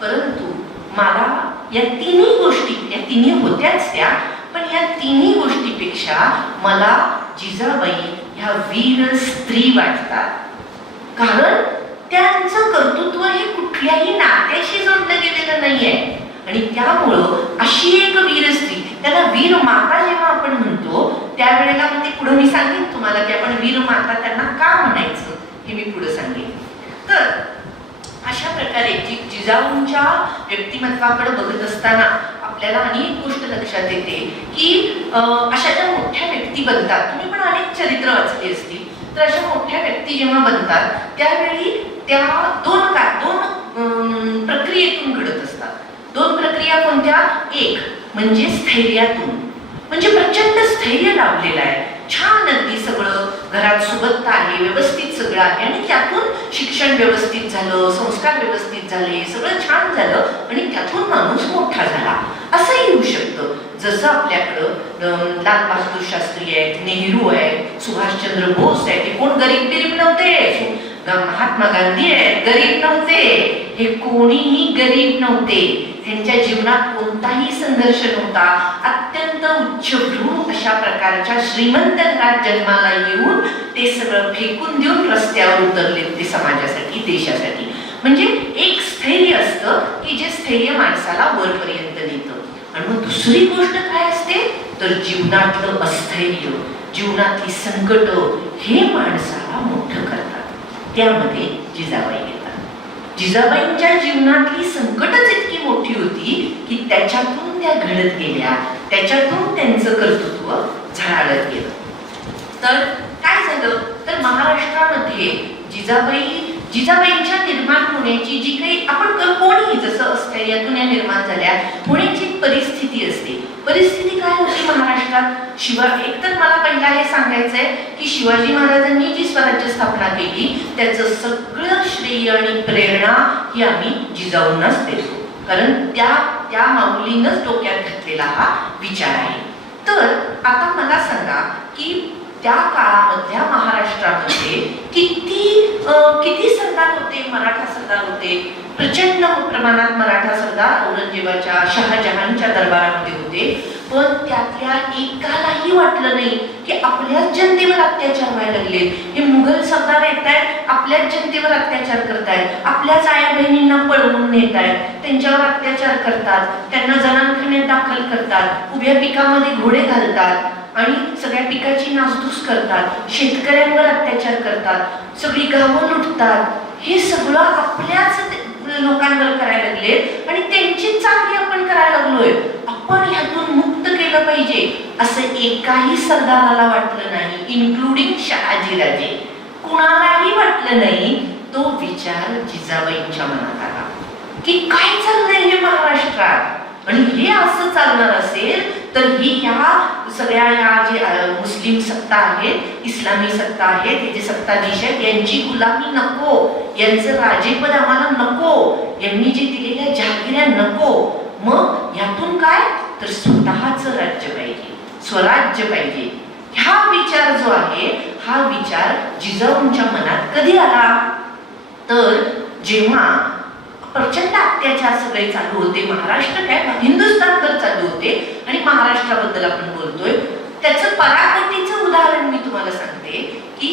परंतु मला या 3 गोष्टी, या 3 होत्याच त्या, पण या 3 गोष्टीपेक्षा मला जिजाबाई ह्या वीर स्त्री वाटतात. कारण त्यांचं कर्तृत्व हे कुठल्याही नात्याशी जोडलं गेलेलं नाहीये आणि त्यामुळं अशी एक वीर स्त्री, त्याला वीर माता जेव्हा आपण म्हणतो त्यावेळेला ते पुढे मी सांगेन तुम्हाला की आपण वीर माता त्यांना का म्हणायचं हे मी पुढे सांगेन. तर अशा प्रकारे जिजाऊंच्या व्यक्तिमत्वाकडे बघत असताना आपल्याला अनेक गोष्ट लक्षात येते की अशा ज्या मोठ्या व्यक्ती बनतात, तुम्ही पण अनेक चरित्र वाचली असतील, तर अशा मोठ्या व्यक्ती जेव्हा बनतात त्यावेळी त्या दोन प्रक्रियेतून घडत असतात. 2 प्रक्रिया कोणत्या? एक म्हणजे स्थैर्यातून, म्हणजे प्रचंड स्थैर्य लाभलेलं आहे, छान अगदी सगळं घरात सुबत्ता आहे, व्यवस्थित सगळं आहे आणि त्यातून शिक्षण व्यवस्थित झालं, संस्कार व्यवस्थित झाले, सगळं छान झालं आणि त्यातून माणूस मोठा झाला असंही होऊ शकतं. जसं आपल्याकडं लाल बहादूर शास्त्री आहेत, नेहरू आहेत, सुभाषचंद्र बोस आहेत, ते कोण गरीब बिरीब नव्हते, महात्मा गांधी आहेत, गरीब नव्हते. हे कोणीही गरीब नव्हते. त्यांच्या जीवनात कोणताही संघर्ष नव्हता. अत्यंत उच्चभ्रू अशा प्रकारच्या श्रीमंत घरात जन्माला येऊन ते सगळं फेकून देऊन रस्त्यावर उतरले ते समाजासाठी, देशासाठी. म्हणजे एक स्थैर्य असतं की जे स्थैर्य माणसाला वरपर्यंत नेतं. आणि मग दुसरी गोष्ट काय असते तर जीवनातलं अस्थैर्य, जीवनातली संकट हे माणसाला मोठं करतात. त्यामध्ये जिजाबाई येतात. जिजाबाईंच्या जीवनातली संकटच इतकी मोठी होती की त्याच्यातून त्या घडत गेल्या, त्याच्यातून त्यांचं कर्तृत्व झळाळत गेलं. तर काय झालं तर महाराष्ट्रामध्ये जिजाबाईंच्या निर्माण होण्याची जी काही आपण कोणी जसं अस्थैर्यातून या निर्माण झाल्या होण्याची परिस्थिती असते. परिस्थिती काय होती महाराष्ट्रात? एकतर मला पहिला हे सांगायचंय की शिवाजी महाराजांनी जी स्वराज्य स्थापना केली त्याचं सगळं श्रेय आणि प्रेरणा ही आम्ही जिजाऊंनाच देतो. कारण त्या माऊलीनंच डोक्यात घातलेला हा विचार आहे. तर आता मला सांगा की त्या काळामधल्या महाराष्ट्रामध्ये किती सरदार होते, मराठा सरदार होते. प्रचंड प्रमाणात मराठा सरदार औरंगजेबाच्या, शहाजहानच्या दरबारामध्ये होते. पण त्यातल्या एकालाही वाटलं नाही की आपल्याच जनतेवर अत्याचार व्हायला लागले. हे मुघल सरदार येत आहेत, आपल्याच जनतेवर अत्याचार करतायत, आपल्याच आया बहिणींना पळवून नेत आहेत, त्यांच्यावर अत्याचार करतात, त्यांना जनानखान्यात दाखल करतात, उभ्या पिकामध्ये घोडे घालतात आणि सगळ्या पिकाची नासधूस करतात, शेतकऱ्यांवर अत्याचार करतात, सगळी गावं लुटतात. हे सगळं आपल्याच लोकांवर करायला लागले आणि त्यांची चांगली आपण करायला लागलोय. आपण ह्यातून मुक्त केलं पाहिजे असं एकाही सरदाराला वाटलं नाही, इन्क्लुडिंग शहाजीराजे. कुणालाही वाटलं नाही. तो विचार जिजाबाईंच्या मनात आला की काय चाललंय हे महाराष्ट्रात, आणि हे असं चालणार असेल तर ही ह्या सगळ्या ह्या जे मुस्लिम सत्ता आहेत, इस्लामी सत्ता आहेत, हे जे सत्ताधीश आहेत यांची गुलामी नको, यांचं राजेपद आम्हाला नको, यांनी जे दिलेल्या जहागिऱ्या नको. मग ह्यातून काय तर स्वतःचं राज्य पाहिजे, स्वराज्य पाहिजे. हा विचार जो आहे हा विचार जिजाऊंच्या मनात कधी आला तर जेव्हा प्रचंड अत्याचार सगळे चालू होते. महाराष्ट्र काय हिंदुस्थानभर चालू होते आणि महाराष्ट्राबद्दल आपण बोलतोय. त्याचं पराकोटीचं उदाहरण मी तुम्हाला सांगते की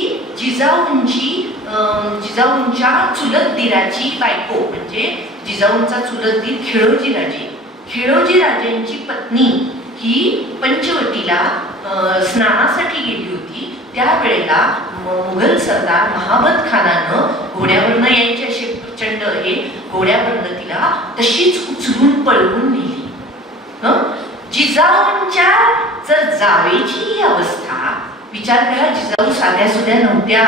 जिजाऊंच्या चुलत दीराची बायको म्हणजे जिजाऊंचा चुलत दीर खेळोजी राजेंची पत्नी ही पंचवटीला स्नानासाठी गेली होती. त्यावेळेला मुघल सरदार महाबत खानानं घोड्यावरनं यायचे असे प्रचंड हे घोड्यावरनं तिला तशीच उचलून पळवून नेली. जिजाऊंच्या जर जावेची ही अवस्था विचार करा. जिजाऊ साध्या सुध्या नव्हत्या.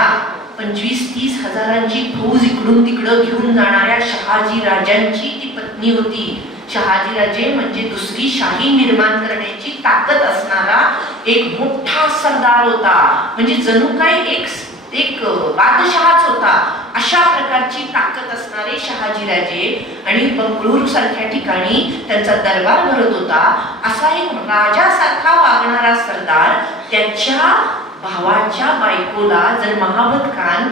25-30 हजारांची फौज इकडून तिकडं घेऊन जाणाऱ्या शहाजी राजांची ती पत्नी होती. शहाजी राजे म्हणजे दुसरी शाही निर्माण करण्याची ताकद असणारा एक मोठा सरदार होता. म्हणजे जणू काय एक बादशहाच होता. अशा प्रकारची ताकद असणारे शहाजीराजे आणि बंगळूर सारख्या ठिकाणी त्यांचा दरबार भरत होता. असा एक राजासारखा वागणारा सरदार त्याच्या भावाच्या बायकोला जर महाबत खान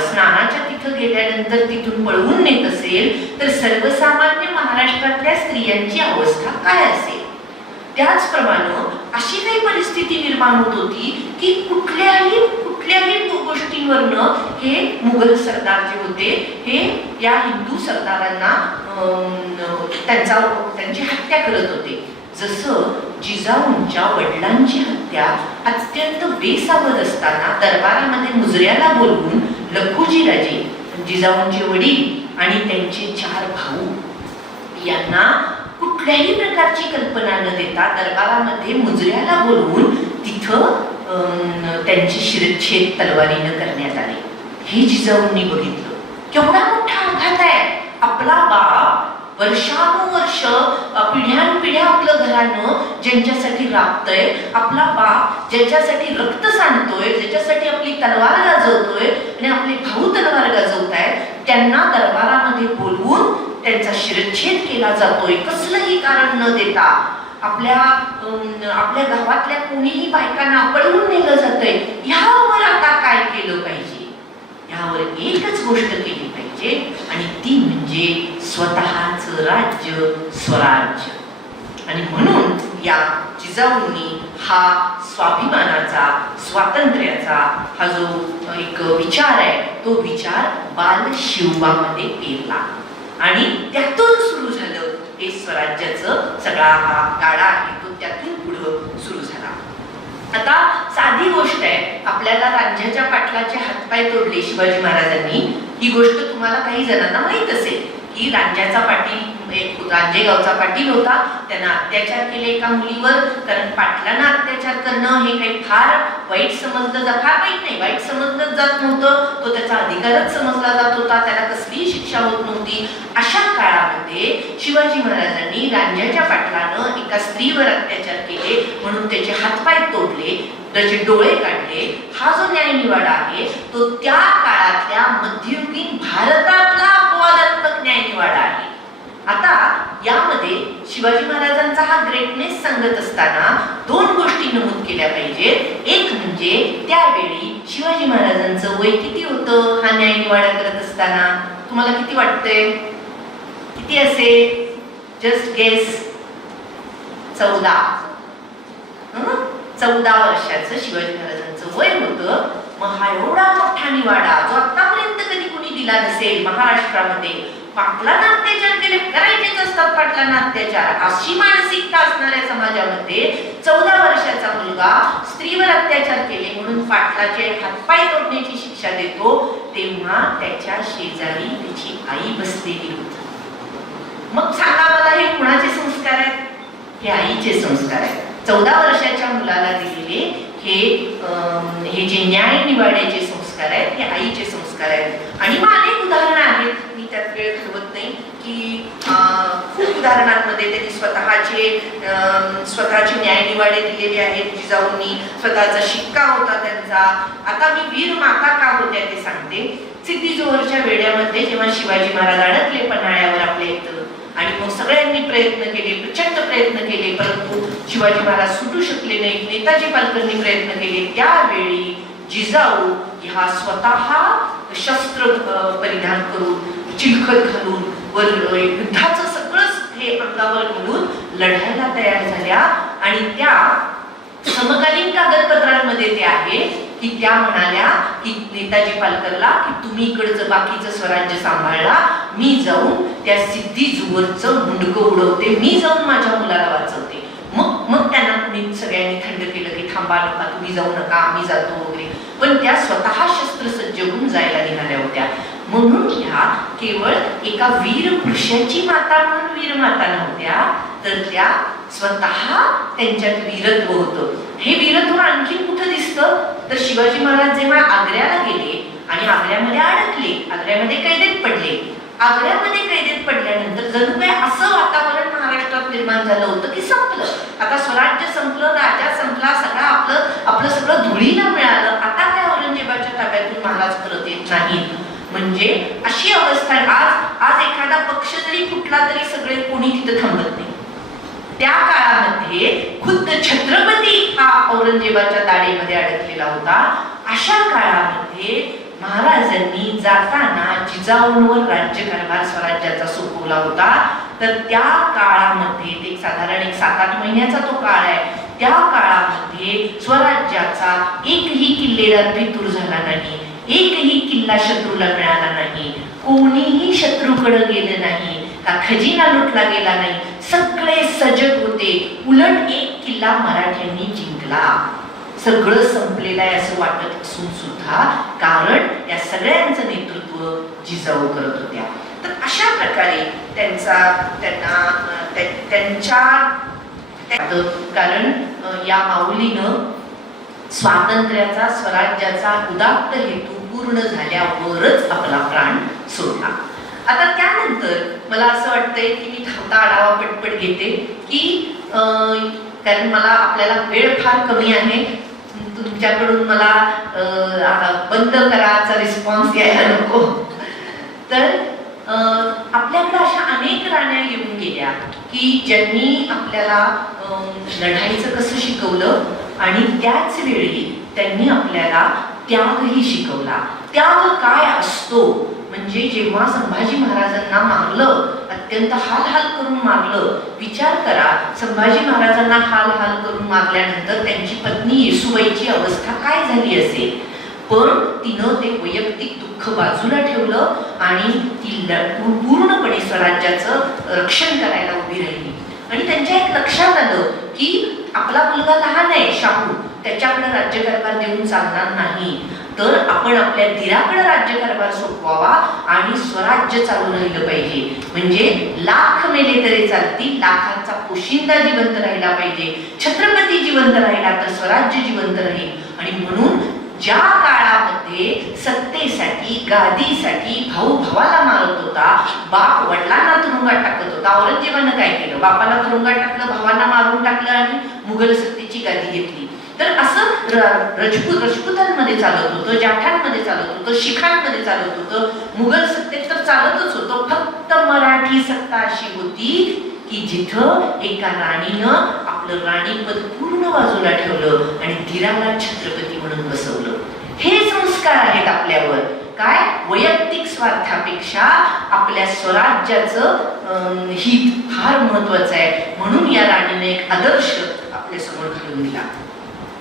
स्नानाच्या तिथं गेल्यानंतर तिथून पळवून नेत असेल तर सर्वसामान्य महाराष्ट्रातल्या स्त्रियांची अवस्था काय असेल. त्याचप्रमाणे अशी काही परिस्थिती निर्माण होत होती की कुठल्याही गोष्टींवरनं हे मुघल सरदार जे होते हे या हिंदू सरदारांना त्यांची हत्या करत होते. जसं जिजाऊंच्या वडिलांची हत्या अत्यंत बेसावध असताना दरबारामध्ये मुजऱ्याला बोलवून लखुजी राजे जिजाऊंचे वडील आणि त्यांचे 4 भाऊ यांना कुठल्याही प्रकारची कल्पना न देता दरबारामध्ये मुजऱ्याला बोलवून तिथं त्यांची शिरच्छेद तलवारीनं करण्यात आली. हे जिजाऊंनी बघितलं. केवढा मोठा आघात आहे. आपला बाप वर्षानुवर्ष पिढ्यानपिढ्या आपलं घरानं ज्यांच्यासाठी राबतय, आपला बाप ज्याच्यासाठी रक्त सांडतोय, ज्याच्यासाठी आपली तलवार गाजवतोय आणि आपले भाऊ तलवार गाजवतायत, त्यांना दरबारामध्ये बोलवून त्यांचा शिरच्छेद केला जातोय कसलंही कारण न देता. आपल्या गावातल्या कोणीही बायकांना पळवून नेलं जातंय. ह्यावर आता काय केलं पाहिजे. यावर एकच गोष्ट केली पाहिजे आणि ती म्हणजे स्वतःचं राज्य, स्वराज्य. आणि म्हणून या जिजाऊंनी हा स्वाभिमानाचा, स्वातंत्र्याचा हा जो एक विचार आहे तो विचार बाल शिवबामध्ये पेरला आणि त्यातून सुरू झालं हे स्वराज्याचं सगळा हा गाडा आहे तो त्यातून पुढं सुरू झाला. आता साधी गोष्ट आहे, आपल्याला रांझ्याच्या पाटलाचे हातपाय तोडले शिवाजी महाराजांनी. ही गोष्ट तुम्हाला काही जणांना माहीत असेल की रांझ्याचा पाटील एक रांझेगावचा पाटील होता, त्यानं अत्याचार केले एका मुलीवर. कारण पाटलांना अत्याचार करणं हे काही फार वाईट समजलं जात, फार वाईट नाही, वाईट समजलं जात नव्हतं, तो त्याचा अधिकारच समजला जात होता, त्याला कसलीही शिक्षा होत नव्हती. अशा काळामध्ये शिवाजी महाराजांनी रांझ्याच्या पाटलानं एका स्त्रीवर अत्याचार केले म्हणून त्याचे हातपाय तोडले, त्याचे डोळे काढले. हा जो न्यायनिवाडा आहे तो त्या काळातल्या मध्ययुगीन भारतातला अपवादात्मक न्यायनिवाडा आहे. आता यामध्ये शिवाजी महाराजांचा हा ग्रेटनेस सांगत असताना दोन गोष्टी नमूद केल्या पाहिजेत. एक म्हणजे त्यावेळी शिवाजी महाराजांचं वय किती होतं हा न्यायनिवाडा करत असताना? तुम्हाला किती वाटतंय? किती असेल? Just guess. 14 वर्षाचं शिवाजी महाराजांचं वय होतं. मग हा एवढा मोठा निवाडा जो आतापर्यंत कधी कोणी दिला नसेल महाराष्ट्रामध्ये, पाटलांना अत्याचार केले, करायचेच असतात पाटलांना अत्याचार, अशी मानसिकता असणाऱ्या समाजामध्ये 14 वर्षाचा मुलगा स्त्रीवर अत्याचार केले म्हणून पाटलाचे हातपाय तोडण्याची शिक्षा देतो, तेव्हा त्याच्या शेजारी त्याची आई बसलेली होती. मग सांगा मला, हे कुणाचे संस्कार आहेत? हे आईचे संस्कार आहेत. 14 वर्षाच्या मुलाला दिलेले हे जे न्याय निवाड्याचे संस्कार आहेत हे आईचे संस्कार आहेत. आणि मग अनेक उदाहरणं आहेत, मी त्यात वेळ ठेवत नाही की खूप उदाहरणांमध्ये त्यांनी स्वतःचे न्याय निवाडे दिलेले आहेत जिजाऊंनी. स्वतःचा शिक्का होता त्यांचा. आता मी वीर माता का होत्या ते सांगते. सिद्धी-जोहरच्या वेड्यामध्ये जेव्हा शिवाजी महाराज अडकले पन्हाळ्यावर आपल्या इथं आणि मग सगळ्यांनी प्रयत्न केले, प्रचंड प्रयत्न केले, परंतु शिवाजी महाराज सुटू शकले नाहीत. नेताजी पालकरांनी प्रयत्न केले. त्यावेळी जिजाऊ ह्या स्वतः शस्त्र परिधान करून, चिलखत घालून, वर युद्धाचं सगळंच हे अंगावर घालून लढायला तयार झाल्या. आणि त्या समकालीन कागदपत्रांमध्ये ते आहे की त्या म्हणाल्या की नेताजी पालकरला की तुम्ही इकडचं बाकीचं स्वराज्य सांभाळला, मी जाऊन त्या सिद्धी-जोहरचं मुंडकं उडवते, मी जाऊन माझ्या मुलाला वाचवते. मग त्यांना कुणी सगळ्यांनी थंड केलं की थांबा, नका, तुम्ही जाऊ नका, आम्ही जातो वगैरे. पण त्या स्वतः शस्त्रसज्ज होऊन जायला निघाल्या होत्या. म्हणून ह्या केवळ एका वीर पुरुषाची माता म्हणून वीर माता नव्हत्या, तर त्या स्वतः त्यांच्यात वीरत्व होतं. हे वीरत्व आणखी कुठं दिसतं तर शिवाजी महाराज जेव्हा आग्र्याला गेले आणि आग्र्यामध्ये अडकले, आग्र्यामध्ये कैदेत पडले. आग्र्यामध्ये कैदेत पडल्यानंतर जणू काय असं वातावरण महाराष्ट्रात निर्माण झालं होतं की संपलं, आता स्वराज्य संपलं, राजा संपला, सगळं आपलं सगळं धुळीला मिळालं, आता काय औरंगजेबाच्या ताब्यातून महाराज परत येत नाही. म्हणजे अशी अवस्था. आज एखादा पक्ष जरी फुटला तरी सगळे कोणी तिथं थांबत नाही. त्या काळामध्ये खुद्द छत्रपती हा औरंगजेबाच्या दाढेमध्ये अडकलेला होता. अशा काळामध्ये महाराजांनी जाताना जिजाऊंवर राज्यकारभार स्वराज्याचा सोपवला होता. तर त्या काळामध्ये ते साधारण 7-8 महिन्याचा तो काळ आहे. त्या काळामध्ये स्वराज्याचा एकही किल्लेदार फितूर झाला नाही, एकही किल्ला शत्रूला मिळाला नाही, कोणीही शत्रूकडे गेलं नाही, का खजिना लुटला गेला नाही, सगळे सजग होते. उलट एक किल्ला मराठ्यांनी जिंकला. सगळं संपलेलं आहे असं वाटत असून सुद्धा कारण या सगळ्यांचं नेतृत्व जिजाऊ करत होत्या. तर अशा प्रकारे कारण या माऊलीनं स्वातंत्र्याचा, स्वराज्याचा उदात्त हेतू पूर्ण झाल्यावरच आपला प्राण सोडला. आता त्यानंतर मला असं वाटतंय की मी धावता आढावा पटपट घेते की कारण मला आपल्याला वेळ फार कमी आहे. तुमच्याकडून मला बंद कराचा रिस्पॉन्स यायला नको. तर आपल्याकडे अशा अनेक राण्या येऊन गेल्या की ज्यांनी आपल्याला लढाईचं कसं शिकवलं आणि त्याच वेळी त्यांनी आपल्याला त्यागही शिकवला. त्याग काय असतो म्हणजे जेव्हा संभाजी महाराजांना मारलं, अत्यंत हाल करून मारलं. विचार करा, संभाजी महाराजांना हाल करून मारल्यानंतर त्यांची पत्नी येसूबाईची अवस्था काय झाली असेल. पण तिनं ते वैयक्तिक दुःख बाजूला ठेवलं आणि ती पूर्णपणे स्वराज्याचं रक्षण करायला उभी राहिली. आणि त्यांच्या एक लक्षात आलं की आपला मुलगा लहान आहे शाहू, त्याच्याकडे राज्यकारभार देऊन चालणार नाही, तर आपण आपल्या दीराकडे राज्यकारभार सोपवावा आणि स्वराज्य चालू राहिलं पाहिजे. म्हणजे लाख मेले तरी चालतील, लाखांचा पोशिंदा जिवंत राहिला पाहिजे. छत्रपती जिवंत राहिला तर स्वराज्य जिवंत राहील. आणि म्हणून ज्या काळामध्ये सत्तेसाठी गादीसाठी भाऊ भावाला मारत होता, बाप वडिलांना तुरुंगात टाकत होता, औरंगजेबानं काय केलं, बापाला तुरुंगात टाकलं, भावांना मारून टाकलं आणि मुघल सत्तेची गादी घेतली. तर असं राजपुतांमध्ये चालत होतं, जाठांमध्ये चालत होतं, शिखांमध्ये चालत होतं, मुघल सत्तेत तर चालतच होतं. फक्त मराठी सत्ता अशी होती की जिथं एका राणीनं आपलं राणीपद पूर्ण बाजूला ठेवलं आणि धीराला छत्रपती म्हणून बसवलं. हे संस्कार आहेत आपल्यावर. काय, वैयक्तिक स्वार्थापेक्षा आपल्या स्वराज्याचं हित फार महत्वाचं आहे. म्हणून या राणीने एक आदर्श आपल्या समोर घालून दिला.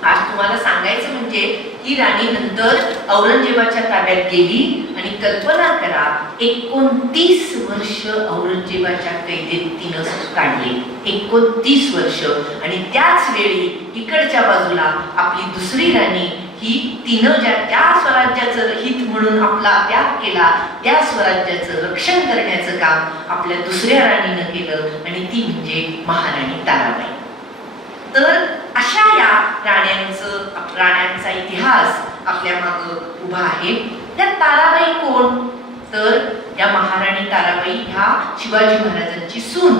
आज तुम्हाला सांगायचं म्हणजे ही राणी नंतर औरंगजेबाच्या ताब्यात गेली आणि कल्पना करा 29 वर्ष औरंगजेबाच्या कैदेत तिनं काढली. 29 वर्ष. आणि त्याच वेळी इकडच्या बाजूला आपली दुसरी राणी ही तिनं त्या स्वराज्याचं हित म्हणून आपला त्याग केला, त्या स्वराज्याचं रक्षण करण्याचं काम आपल्या दुसऱ्या राणीनं केलं आणि ती म्हणजे महाराणी ताराबाई. तर अशा या राण्यांचा इतिहास आपल्या माग उभा आहे. त्या ताराबाई कोण, तर या महाराणी ताराबाई ह्या शिवाजी महाराजांची सून.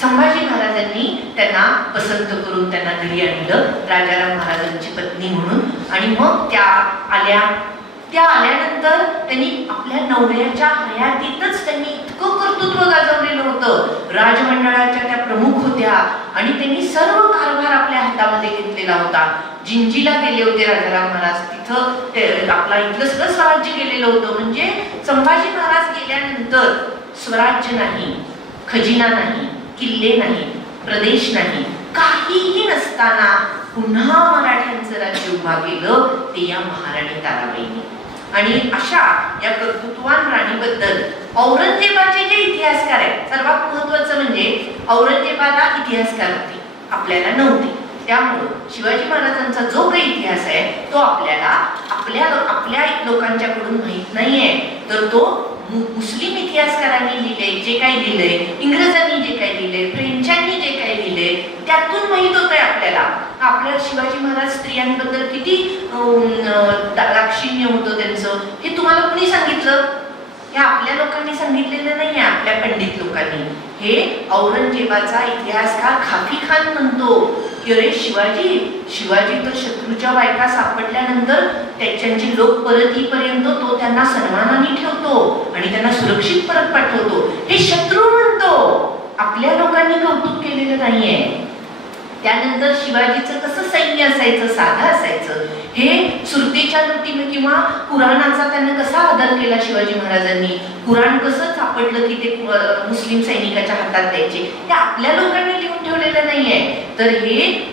संभाजी महाराजांनी त्यांना पसंत करून त्यांना घरी आणलं राजाराम महाराजांची पत्नी म्हणून. आणि मग त्या आल्यानंतर त्यांनी आपल्या नवऱ्याच्या हयातीतच त्यांनी इतकं कर्तृत्व गाजवलेलं होतं. राजमंडळाच्या त्या प्रमुख होत्या आणि त्यांनी सर्व कारभार आपल्या हातामध्ये घेतलेला होता. जिंजीला गेले होते राजाराम महाराज, तिथं आपला इथलं सगळं स्वराज्य गेलेलं होतं. म्हणजे संभाजी महाराज गेल्यानंतर स्वराज्य नाही, खजिना नाही, किल्ले नाही, प्रदेश नाही, काहीही नसताना पुन्हा मराठ्यांचं राज्य उभा केलं ते या महाराणी ताराबाईंनी. आणि अशा या कर्तृत्वान राणीबद्दल औरंगजेबाचे जे इतिहासकार आहेत, सर्वात महत्वाचं म्हणजे औरंगजेबाला इतिहासकार होते, आपल्याला नव्हते. त्यामुळं शिवाजी महाराजांचा जो काही इतिहास आहे तो आपल्याला आपल्या लोकांच्याकडून माहित नाहीये, तर तो मुस्लिम इतिहासकारांनी लिहिले, जे काही लिहिलंय, इंग्रजांनी जे काही लिहिलंय, फ्रेंचांनी जे काही लिहिलंय, त्यातून माहित होतंय आपल्याला. आपल्या शिवाजी महाराज स्त्रियांबद्दल किती दाक्षिण्य होतं त्यांचं, हे तुम्हाला कुणी सांगितलं? हे आपल्या लोकांनी सांगितलेलं नाही, आपल्या पंडित लोकांनी. हे औरंगजेबाचा इतिहासकार खाफी खान म्हणतो की अरे शिवाजी तर शत्रूच्या बायका सापडल्यानंतर त्यांची लोक परत येईपर्यंत तो त्यांना सन्मानाने ठेवतो आणि त्यांना सुरक्षित परत पाठवतो. हे शत्रू म्हणतो, आपल्या लोकांनी कौतुक केलेलं नाहीये. त्यानंतर शिवाजीचं कसं सैन्य असायचं, साधं असायचं, हे सुरतेच्या लुटीने किंवा कुराणाचा त्यानं कसा आदर केला शिवाजी महाराजांनी, कुराण कसं सापडलं की ते मुस्लिम सैनिकाच्या हातात द्यायचे, ते आपल्या लोकांनी लिहून ठेवलेलं नाहीये. तर हे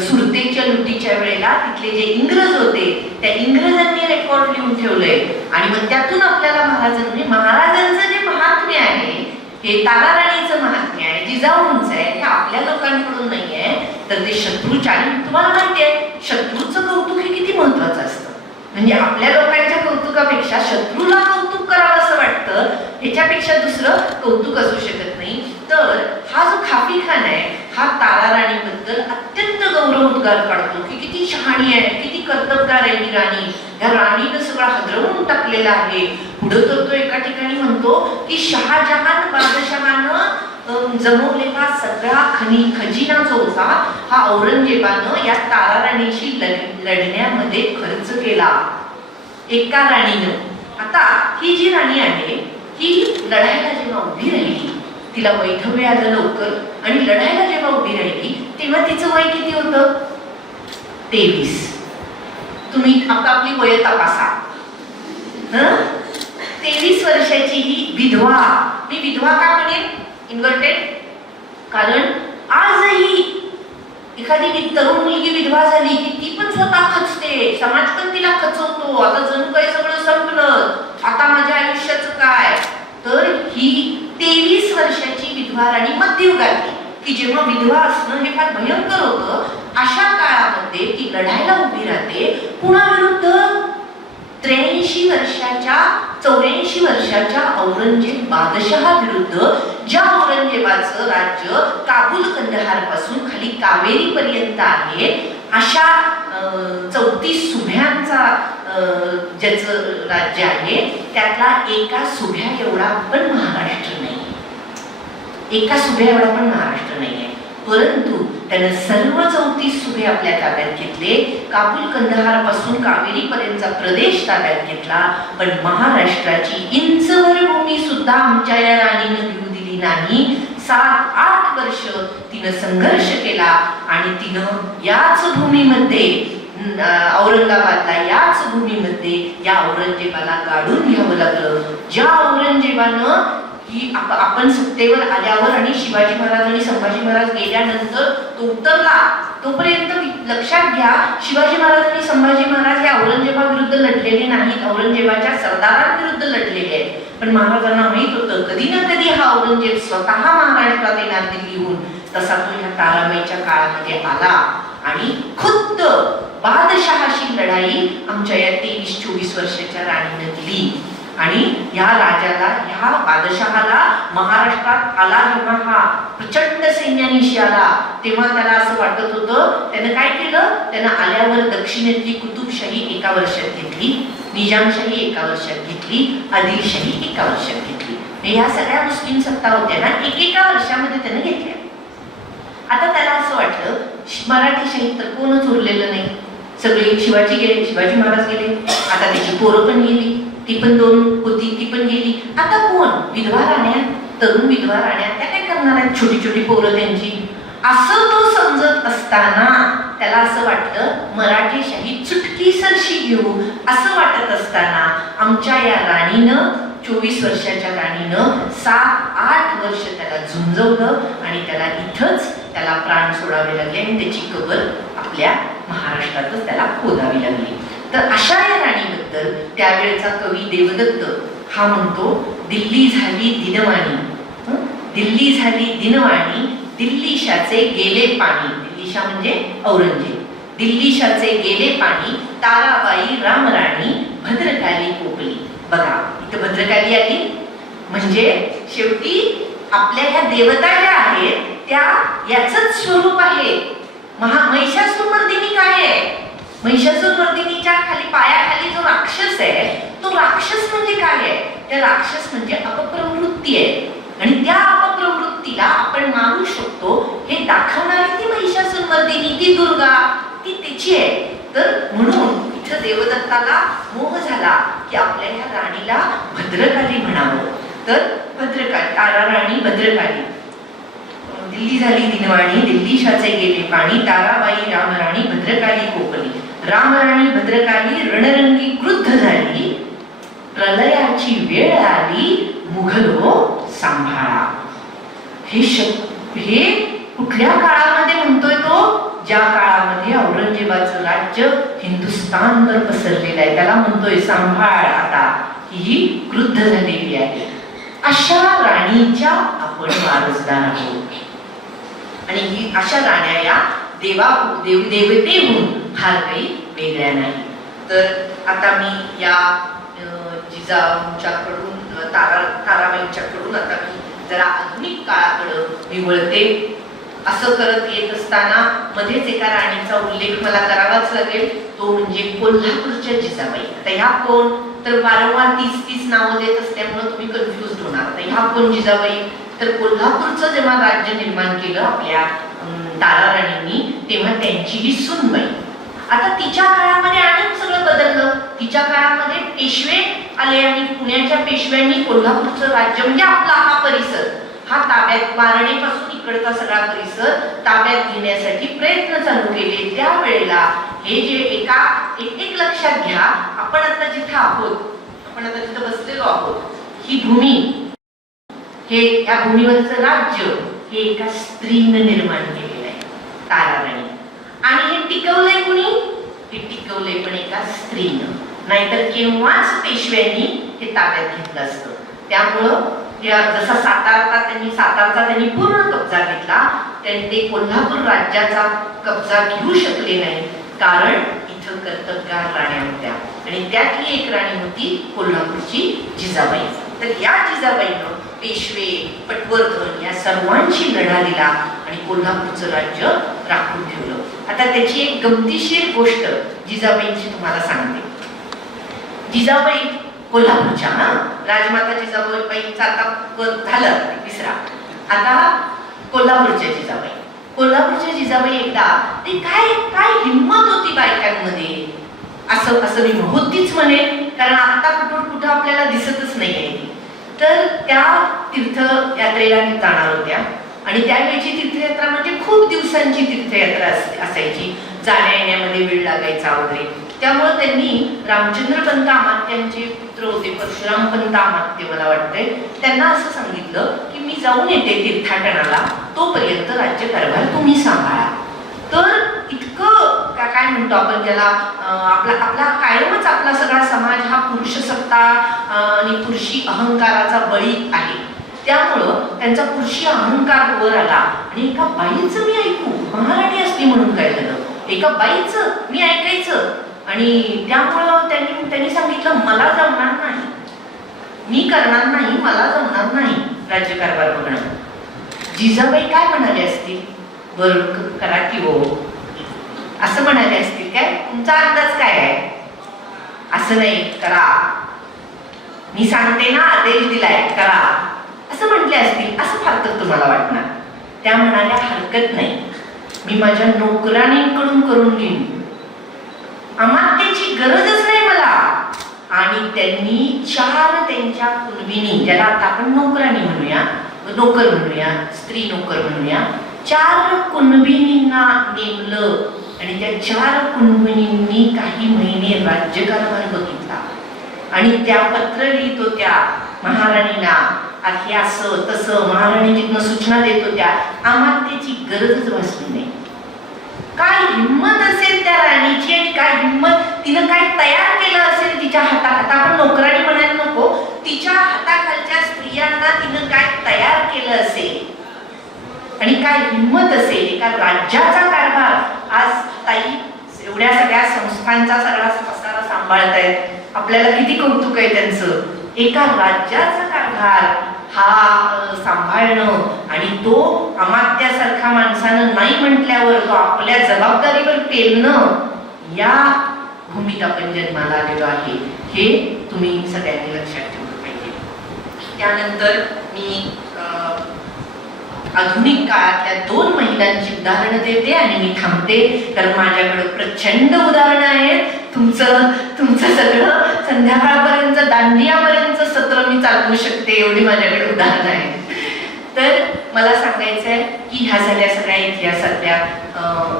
सुरतेच्या लुटीच्या वेळेला तिथले जे इंग्रज होते त्या इंग्रजांनी रेकॉर्ड लिहून ठेवलंय. आणि मग त्यातून आपल्याला महाराजांचं जे महात्म्य आहे, हे ताराराणीचं महात्म्य आहे, जिजाऊंचं आहे, हे आपल्या लोकांकडून नाहीये, तर ते शत्रूच्या. आणि तुम्हाला माहिती आहे शत्रूचं कौतुक हे किती महत्वाचं असतं. म्हणजे आपल्या लोकांच्या कौतुकापेक्षा शत्रूला कौतुक करावं असं वाटतं, ह्याच्यापेक्षा दुसरं कौतुक असू शकत नाही. तर हा जो खाफी खान आहे हा ताराराणीबद्दल अत्यंत गौरवोद्गार काढतो की किती शहाणी आहे, किती कर्तबगार आहे ही राणी. या राणीनं सगळं हादरवून टाकलेलं आहे. पुढे तर तो एका ठिकाणी म्हणतो की शहाजहान बादशहानं जमवलेला सगळा खजिना जो होता हा औरंगजेबानं या ताराराणीशी लढण्यामध्ये खर्च केला, एका राणीनं. आता ही जी राणी आहे ही लढायला जेव्हा उभी राहिली, तिला वैधव्य आलं लवकर, आणि लढायला जेव्हा उभी राहिली तेव्हा तिचं वय किती होतं? 23. तुम्ही आपली वय तपासा. 23 वर्षाची ही विधवा. मी विधवा का म्हणेन इन्व्हर्टेड? कारण आजही एखादी तरुण मुलगी विधवा झाली की ती पण स्वतः खचते, समाज पण तिला खचवतो. आता जणू काही सगळं संपलं, आता माझ्या आयुष्याचं काय? तर ही 23 वर्षाची विधवा राणी मध्ययुगातली, की जेव्हा विधवा असणं हे फार भयंकर होतं, अशा काळामध्ये ती लढायला उभी राहते कुणाविरुद्ध? 84 वर्षाच्या औरंगजेब बादशहा विरुद्ध, ज्या औरंगजेबाचं राज्य काबूल कंदहार पासून खाली कावेरी पर्यंत आहे, अशा 34 सुभ्यांचा ज्याचं राज्य आहे, त्यातला एका सुभ्या एवढा पण महाराष्ट्र नाही, एका सुभ्या एवढा पण महाराष्ट्र नाही आहे. परंतु त्यानं सर्व 34 सुभे आपल्या ताब्यात घेतले, काबूल कंदहार पासून कावेरी पर्यंतचा प्रदेश ताब्यात घेतला. पण महाराष्ट्राची इंचभर भूमी सुद्धा आमच्या या राणीनं घेऊ दिली नाही. 7-8 वर्ष तिनं संघर्ष केला आणि तिनं याच भूमीमध्ये, औरंगाबादला याच भूमीमध्ये या औरंगजेबाला गाडून घ्यावं लागलं. ज्या औरंगजेबानं की आपण सत्तेवर आल्यावर आणि शिवाजी महाराज आणि संभाजी महाराज गेल्यानंतर तो उतरला, तोपर्यंत लक्षात घ्या, शिवाजी महाराज आणि संभाजी महाराज हे औरंगजेबाविरुद्ध लढलेले नाहीत, औरंगजेबाच्या सरदारांविरुद्ध लढलेले आहेत. पण महाराजांना माहित होतं कधी ना कधी हा औरंगजेब स्वतः महाराष्ट्रात येणार दिल्लीहून. तसा तो ह्या तारामाईच्या काळामध्ये आला आणि खुद्द बादशहाशी लढाई आमच्या या 23-24 वर्षाच्या राणीने दिली. आणि या राजाला, ह्या बादशहाला महाराष्ट्रात आला जेव्हा हा प्रचंड सैन्यानिशी आला, तेव्हा त्याला असं वाटत होतं, त्यानं काय केलं? त्यानं आल्यावर दक्षिणेतली कुतुबशाही एका वर्षात घेतली, निजामशाही एका वर्षात घेतली, आदिलशाही एका वर्षात घेतली. ह्या सगळ्या मुस्लिम सत्ता होत्या ना, एकेका वर्षामध्ये त्यानं घेतल्या. आता त्याला असं वाटलं मराठीशाही तर कोणच उरलेलं नाही, सगळे शिवाजी गेले, शिवाजी महाराज गेले, आता त्याची पोरं पण गेली, ती पण 2 होती, ती पण गेली. आता कोण? विधवा राण्या, तरुण विधवा राण्या, त्या काय करणार आहेत? छोटी छोटी पोरं त्यांची. असं तो समजत असताना त्याला असं वाटलं मराठीशाही चुटकीसरशी घेऊ. असं वाटत असताना आमच्या या राणीनं, 24 वर्षाच्या राणीनं 7-8 वर्ष त्याला झुंजवलं आणि त्याला इथंच त्याला प्राण सोडावे लागले आणि त्याची कबर आपल्या महाराष्ट्रातच त्याला खोदावी लागली. तर अशा या राणीबद्दल त्यावेळेचा कवी देवदत्त हा म्हणतो, दिल्ली झाली दिनवाणी, दिल्ली झाली दिनवाणी, दिल्लीशाचे गेले पाणी. दिल्लीशा म्हणजे औरंगजेब. दिल्लीशाचे गेले पाणी, ताराबाई रामराणी भद्रकाली कोकली. बघा इथं भद्रकाली आली म्हणजे शेवटी आपल्या ह्या देवता ज्या आहेत त्या याचंच स्वरूप आहे. महिषासुरमर्दिनी काय आहे? महिषासुरमर्दिनीच्या खाली, पायाखाली जो राक्षस आहे, तो राक्षस म्हणजे काय आहे? त्या राक्षस म्हणजे अपप्रवृत्ती आहे आणि त्या अपप्रवृत्तीला आपण मारू शकतो हे दाखवणारी ती महिषासुरमर्दिनी, ती दुर्गा, ती तिची आहे. तर म्हणून इथं देवदत्ताला मोह झाला की आपल्या ह्या राणीला भद्रकाली म्हणावं. तर भद्रकाली, तारा राणी भद्रकाली. दिल्ली झाली दिनवाणी, दिल्लीशाचे गेले पाणी, ताराबाई रामराणी भद्रकाली कोकली. रामराणी भद्रकाली रणरंगी क्रुद्ध झाली, प्रलयाची वेळ आली, मुघलो सांभाळा. हे कुठल्या काळामध्ये म्हणतोय तो? ज्या काळामध्ये औरंगजेबाचं राज्य हिंदुस्थानवर पसरलेलं आहे, त्याला म्हणतोय सांभाळ आता, ही क्रुद्ध झालेली आहे. अशा राणीच्या आपण वारसदार आहोत आणि ही अशा राण्या या देवतेहून फार काही वेगळ्या नाही. तर आता मी या जिजाऊंच्याकडून, ताराबाईंच्याकडून आता मी जरा आधुनिक काळाकडं मी वळते. असं करत येत असताना मध्येच एका राणीचा उल्लेख मला करावाच लागेल, तो म्हणजे कोल्हापूरच्या जिजाबाई. आता ह्या कोण? तर वारंवार 30 नावं देत असल्यामुळे तुम्ही कन्फ्युज होणार. आता ह्या कोण जिजाबाई? तर कोल्हापूरचं जेव्हा राज्य निर्माण केलं आपल्या तारा राणींनी, तेव्हा त्यांची ही सूनबाई. आता तिच्या काळामध्ये अनेक सगळं बदललं. तिच्या काळामध्ये पेशवे आले आणि पुण्याच्या पेशव्यांनी कोल्हापूरचं राज्य म्हणजे आपला हा हा ताब्यात मारणेपासून इकडचा सगळा परिसर ताब्यात घेण्यासाठी प्रयत्न चालू केले. त्यावेळेला हे जे एक लक्षात घ्या, आपण आता जिथं आहोत, आपण आता जिथं बसलेलो आहोत, ही भूमी, हे या भूमीवरचं राज्य हे एका स्त्रीनं निर्माण केलेलं आहे, ताराराणी. आणि हे टिकवलंय कुणी? हे टिकवलंय पण एका स्त्रीनं. नाहीतर केव्हाच पेशव्यांनी हे ताब्यात घेतलं असतं. त्यामुळं जसा सातारचा त्यांनी पूर्ण कब्जा घेतला, त्यांनी ते कोल्हापूर राज्याचा कब्जा घेऊ शकले नाही, कारण इथं कर्तबगार राण्या होत्या आणि त्यातली एक राणी होती कोल्हापूरची जिजाबाई. तर या जिजाबाईनं पेशवे, पटवर्धन या सर्वांशी लढा दिला आणि कोल्हापूरचं राज्य राखून ठेवलं. आता त्याची एक गमतीशीर गोष्ट जिजाबाईंची तुम्हाला सांगते. जिजाबाई कोल्हापूरच्या, राजमाता जिजाबाईचा आता झालं विसरा, आता कोल्हापूरच्या जिजाबाई एकदा ते काय हिंमत होती बायकांमध्ये, असं मी होतीच म्हणेन, कारण आता कुठं आपल्याला दिसतच नाही आहे ती. तर त्या तीर्थयात्रेला जाणार होत्या आणि त्यावेळेची तीर्थयात्रा म्हणजे खूप दिवसांची तीर्थयात्रा असायची, जाण्या येण्यामध्ये वेळ लागायचा वगैरे. त्यामुळे त्यांनी रामचंद्र पंत अमात्यांचे पुत्र होते, परशुराम पंत अमात्य मला वाटतंय, त्यांना असं सांगितलं की मी जाऊन येते तीर्थाटनाला, तोपर्यंत राज्यकारभार तुम्ही सांभाळा. तर इतकं काय म्हणतो आपण त्याला, आपला कायमच आपला सगळा समाज हा पुरुषसत्ता आणि पुरुषी अहंकाराचा बळी आहे. त्यामुळं त्यांचा पुरुषी अहंकार वर आला आणि एका बाईचं मी ऐकू, महाराणी असली म्हणून काय झालं, एका बाईचं मी ऐकायचं. आणि त्यामुळं त्यांनी सांगितलं मला जमणार नाही, मी करणार नाही, मला जमणार नाही राज्यकारभार बघणं. जिजाबाई काय म्हणाले असतील, बरं करा की हो, असं म्हणाले असतील काय? तुमचा अंदाज काय आहे? असं नाही, करा, मी सांगते ना, आदेश दिलाय करा, असं म्हटले असतील, असं फार तर तुम्हाला वाटणार. त्या म्हणाल्या हरकत नाही, मी माझ्या नोकराणींकडून करून घेईन, अमात्याची गरजच नाही मला. आणि त्यांनी 4 त्यांच्या कुणबिनी, ज्याला आता आपण नोकराणी म्हणूया, नोकर म्हणूया, स्त्री नोकर म्हणूया, 4 कुणबिनींना नेमलं आणि त्या 4 कुणबिनींनी काही महिने राज्यकारभार बघितला आणि त्या पत्र लिहित होत्या महाराणीला, हे असं तसं, महाराणी जिथनं सूचना देत होत्या. अमात्याची गरजच भासली नाही. काय हिंमत असेल त्या राणीची आणि काय हिंमत, तिनं काय तयार केलं असेल तिच्या हातात. आपण नोकराणी म्हणायला नको, तिच्या हाताखालच्या स्त्रियांना तिनं काय तयार केलं असेल आणि काय हिंमत असेल. एका राज्याचा कारभार, आज ताई एवढ्या सगळ्या संस्थांचा सगळा पसारा सांभाळतायत, आपल्याला किती कौतुक आहे त्यांचं. एका राज्याचा कारभार हा सांभाळणं आणि तो अमात्यासारखा माणसानं नाही म्हटल्यावर तो आपल्या जबाबदारीवर पेलणं, या भूमीत आपण जन्माला आलेलो आहे, हे तुम्ही सगळ्यांनी लक्षात ठेवलं पाहिजे. त्यानंतर मी आधुनिक काळातल्या 2 महिलांची उदाहरणं देते आणि मी थांबते, कारण माझ्याकडे प्रचंड उदाहरणं आहेत. तुमचं सगळं संध्याकाळपर्यंत, दांडियापर्यंत सत्र मी चालवू शकते, एवढी माझ्याकडे उदाहरणं आहेत. तर मला सांगायचं आहे की ह्या झाल्या सगळ्या इतिहासातल्या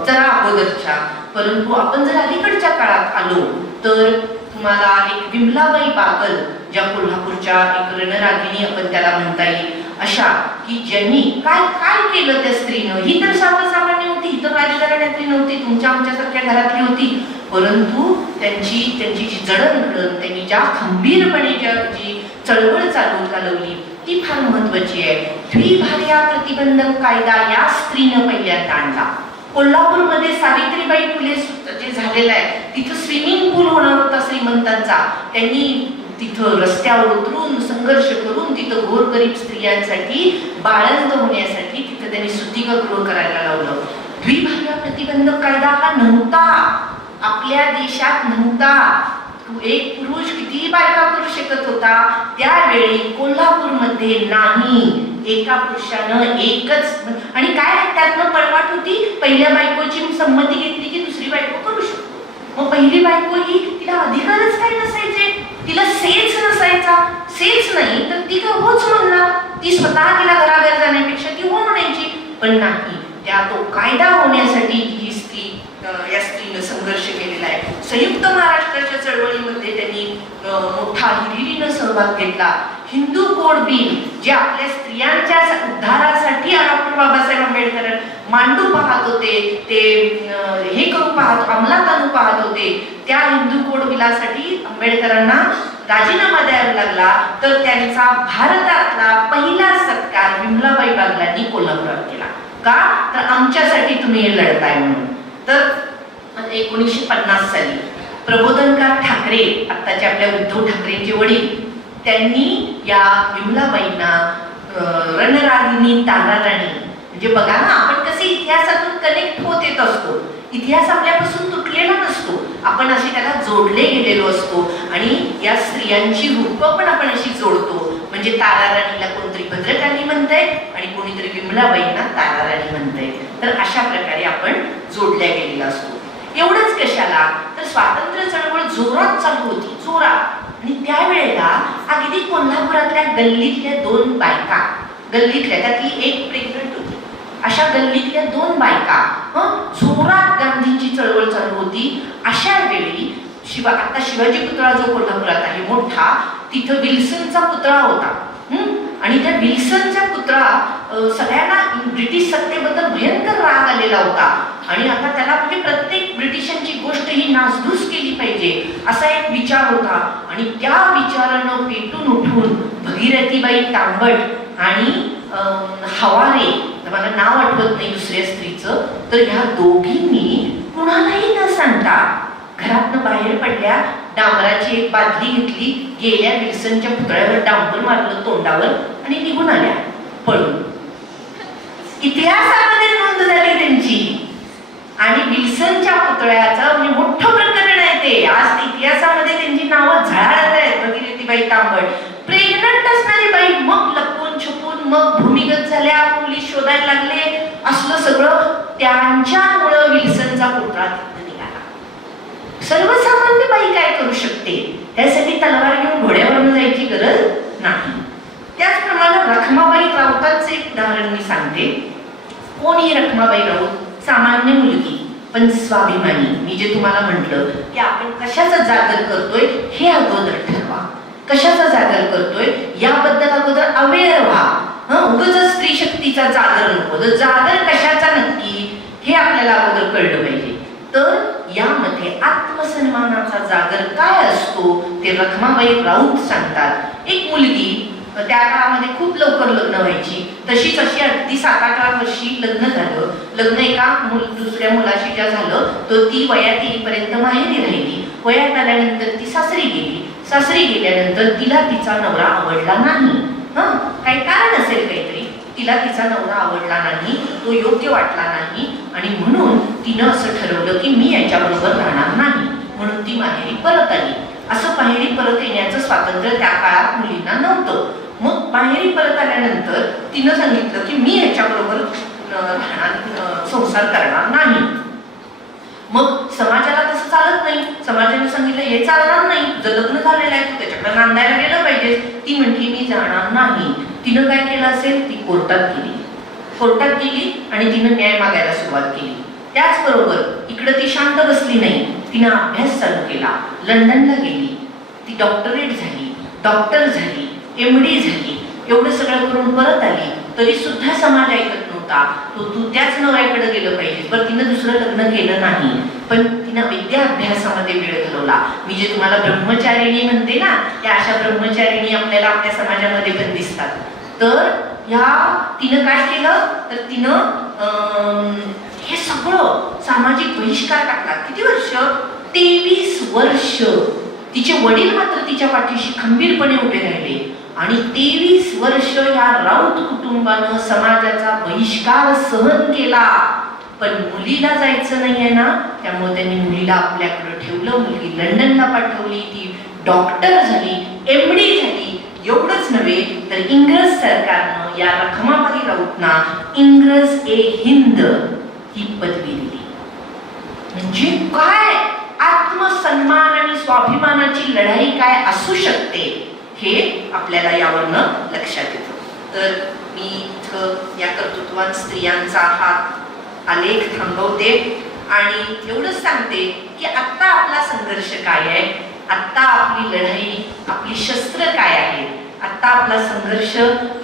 जरा अगोदरच्या, परंतु आपण जर अलीकडच्या काळात आलो तर तुम्हाला एक विमलाबाई बागल, ज्या कोल्हापूरच्या एक रणरागिणी आपण त्याला म्हणता येईल, अशा की ज्यांनी काय काय केलं त्या स्त्रीनं. ही तर सर्वसामान्य होती, ही तर राजघराण्यातली नव्हती, तुमच्या आमच्यासारख्या घरातली होती, परंतु त्यांची जी जडणघडण, त्यांनी ज्या खंबीरपणे जी चळवळ चालवली ती फार महत्वाची आहे. द्विभार्या प्रतिबंधक कायदा या स्त्रीनं पहिल्यांदा आणला. कोल्हापूरमध्ये सावित्रीबाई फुले जे झालेलं आहे, तिथं स्विमिंग पूल होणार होता श्रीमंतांचा, त्यांनी तिथं रस्त्यावर उतरून संघर्ष करून तिथं गोरगरीब स्त्रियांसाठी बाळंत होण्यासाठी तिथं त्यांनी सुतिकागृह करायला लावलं. द्विभार्या प्रतिबंधक कायदा हा नव्हता, आपल्या देशात नव्हता. एक पुरुष किती बायका करू शकत होता, त्यावेळी कोल्हापूरमध्ये नाही, एका पुरुषानं एकच. आणि काय त्यातनं पळवाट होती, पहिल्या बायकोची संमती घेतली की दुसरी बायको करू शकतो. मग पहिली बायको ही तिला अधिकारच काही नसायचे, तिला सेल्स नसायचा, सेल्स नाही तर ती काय होच म्हणणार, ती स्वतः तिला घराबाहेर जाण्यापेक्षा ती हो म्हणायची. पण नाही, त्या तो कायदा होण्यासाठी ही स्त्री या स्त्रीनं संघर्ष केलेला आहे. संयुक्त महाराष्ट्राच्या चळवळीमध्ये त्यांनी मोठा हिरिरीनं सहभाग घेतला. हिंदू कोड बिल जे आपल्या स्त्रियांच्या उद्धारासाठी डॉक्टर बाबासाहेब आंबेडकर मांडू पाहत होते, ते हे करू पाहत अंमलात आणू पाहत होते, त्या हिंदू कोड बिलासाठी आंबेडकरांना राजीनामा द्यावा लागला. तर त्यांचा भारतातला पहिला सत्कार विमलाबाई बागलांनी कोल्हापुरात केला. का तर आमच्यासाठी तुम्ही हे लढताय म्हणून. तर 1950 साली प्रबोधनकार ठाकरे, आत्ताचे आपल्या उद्धव ठाकरेंचे वडील, त्यांनी या विमलाबाईंना रणरागिणी ताराराणी, म्हणजे बघा ना, आपण कसे इतिहासातून कनेक्ट होत येत असतो. इतिहास आपल्यापासून तुटलेला नसतो, आपण असे त्याला जोडले गेलेलो असतो. आणि या स्त्रियांची रूपं पण आपण अशी जोडतो. म्हणजे ताराराणीला कोणतरी भद्रकाली म्हणतंय आणि कोणीतरी विमलाबाईंना ताराराणी म्हणतंय. तर अशा प्रकारे आपण जोडल्या गेलेला असतो. एवढंच कशाला, तर स्वातंत्र्य चळवळ जोरात चालू होती, जोरात. आणि त्यावेळेला अगदी कोल्हापुरातल्या गल्लीतल्या 2 बायका, गल्लीतल्या त्यातली एक प्रेग्नंट होती, अशा गल्लीतल्या 2 बायका जोरात गांधींची चळवळ चालू होती. अशा वेळी आता शिवाजी पुतळा जो कोल्हापुरात आहे मोठा, तिथं विल्सनचा पुतळा होता. आणि त्या विल्सनचा पुतळा सगळ्यांना ब्रिटिश सत्तेबद्दल भयंकर राग आलेला होता. आणि आता त्याला म्हणजे प्रत्येक ब्रिटिशांची गोष्ट ही नासधूस केली पाहिजे असा एक विचार होता. आणि त्या विचारानं पेटून उठून भगीरथीबाई तांबट आणि हवारे, मला नाव आठवत नाही दुसऱ्या स्त्रीचं, तर ह्या दोघींनी कुणालाही न सांगता घरातनं बाहेर पडल्या, डांबराची एक बादली घेतली, गेल्या विल्सनच्या पुतळ्यावर डांबर मारलं तोंडावर आणि निघून आल्या पळून. इतिहासामध्ये नोंद झाली त्यांची. आणि विल्सनच्या पुतळ्याचं म्हणजे मोठं प्रकरण आहे ते. आज इतिहासामध्ये त्यांची नावं झळाळत आहेत. भगीरथीबाई तांबट प्रेग्नंट असणारी बाई, मग लपून छपून, मग भूमिगत झाल्या, पोलीस शोधायला लागले. असलं सगळं त्यांच्यामुळं विल्सनचा पुतळा तिथं निघाला. सर्वसामान्य बाई काय करू शकते, त्यासाठी तलवार घेऊन घोड्यावरून जायची गरज नाही. त्याचप्रमाणे रखमाबाई राऊतांचे एक उदाहरण मी सांगते. कोण ही रखमाबाई राऊत? सामान्य मुलगी पण स्वाभिमानी. मी जे तुम्हाला म्हटलं की आपण कशाचा जागर करतोय हे अगोदर ठरवा, कशाचा जागर करतोय याबद्दल अगोदर अवेअर व्हा. उगाच स्त्री शक्तीचा जागर नको, तर जागर कशाचा नक्की हे आपल्याला अगोदर कळलं पाहिजे. तर यामध्ये आत्मसन्मानाचा जागर काय असतो ते रखमाबाई राऊत सांगतात. एक मुलगी, त्या काळामध्ये खूप लवकर लग्न व्हायची, तशीच अशी अगदी 7-8 वर्षी लग्न झालं. लग्न एका दुसऱ्या मुलाशी ज्या झालं, तर ती वयात येईपर्यंत माहेरी राहिली. वयात आल्यानंतर ती सासरी गेली. सासरी गेल्यानंतर तिला तिचा नवरा आवडला नाही. काही कारण असेल काहीतरी, तिला तिचा नवरा आवडला नाही, तो योग्य वाटला नाही. आणि म्हणून तिनं असं ठरवलं की मी याच्याबरोबर राहणार नाही. म्हणून ती माहेरी परत आली. असं माहेरी परत येण्याचं स्वातंत्र्य त्या काळात मुलींना नव्हतं. मग माहेरी परत आल्यानंतर तिनं सांगितलं की मी याच्याबरोबर राहणार, संसार करणार नाही. मग समाजाला तसं चालत नाही. समाजाने सांगितलं हे चालणार नाही, तुझं लग्न झालेलं आहे, तू त्याच्याकडे नांदायला गेलं पाहिजे. ती म्हटली मी जाणार नाही. तिनं काय केलं असेल, ती कोर्टात गेली. कोर्टात गेली आणि तिनं न्याय मागायला सुरुवात केली. त्याचबरोबर इकडं ती शांत बसली नाही, तिनं अभ्यास चालू केला. लंडनला गेली, ती डॉक्टरेट झाली, डॉक्टर झाली, MD झाली. एवढं सगळं करून परत आली तरी सुद्धा समाज ऐकत नव्हता. तू त्याच नवऱ्याकडे गेलं पाहिजे. पण तिनं दुसरं लग्न केलं नाही, पण तिनं विद्या अभ्यासामध्ये वेळ घालवला. मी जे तुम्हाला ब्रह्मचारिणी म्हणते ना, त्या अशा ब्रह्मचारिणी आपल्याला आपल्या समाजामध्ये पण दिसतात. तर तिनं काय केलं, तर तिनं हे सगळं सामाजिक बहिष्कार टाकला. किती वर्ष? 23 वर्ष. तिचे वडील मात्र तिच्या पाठीशी खंबीरपणे उभे राहिले. आणि 23 वर्ष या राऊत कुटुंबानं समाजाचा बहिष्कार सहन केला. पण मुलीला जायचं नाहीये ना, त्यामुळे त्यांनी मुलीला आपल्याकडे ठेवलं. मुलगी लंडनला पाठवली, ती डॉक्टर झाली, MD झाली. एवढंच नव्हे तर इंग्रज सरकारनं या रखमाबाई राऊतना इंग्रज ए हिंद ही पदवी दिली. म्हणजे काय आत्मसन्मान आणि स्वाभिमानाची लढाई काय असू शकते हे आपल्याला यावरनं लक्षात येतं. तर मी इथं या कर्तृत्ववान स्त्रियांचा हा आलेख थांबवते आणि एवढंच सांगते की आत्ता आपला संघर्ष काय आहे, आत्ता आपली लढाई, आपली शस्त्र काय आहे. आत्ता आपला संघर्ष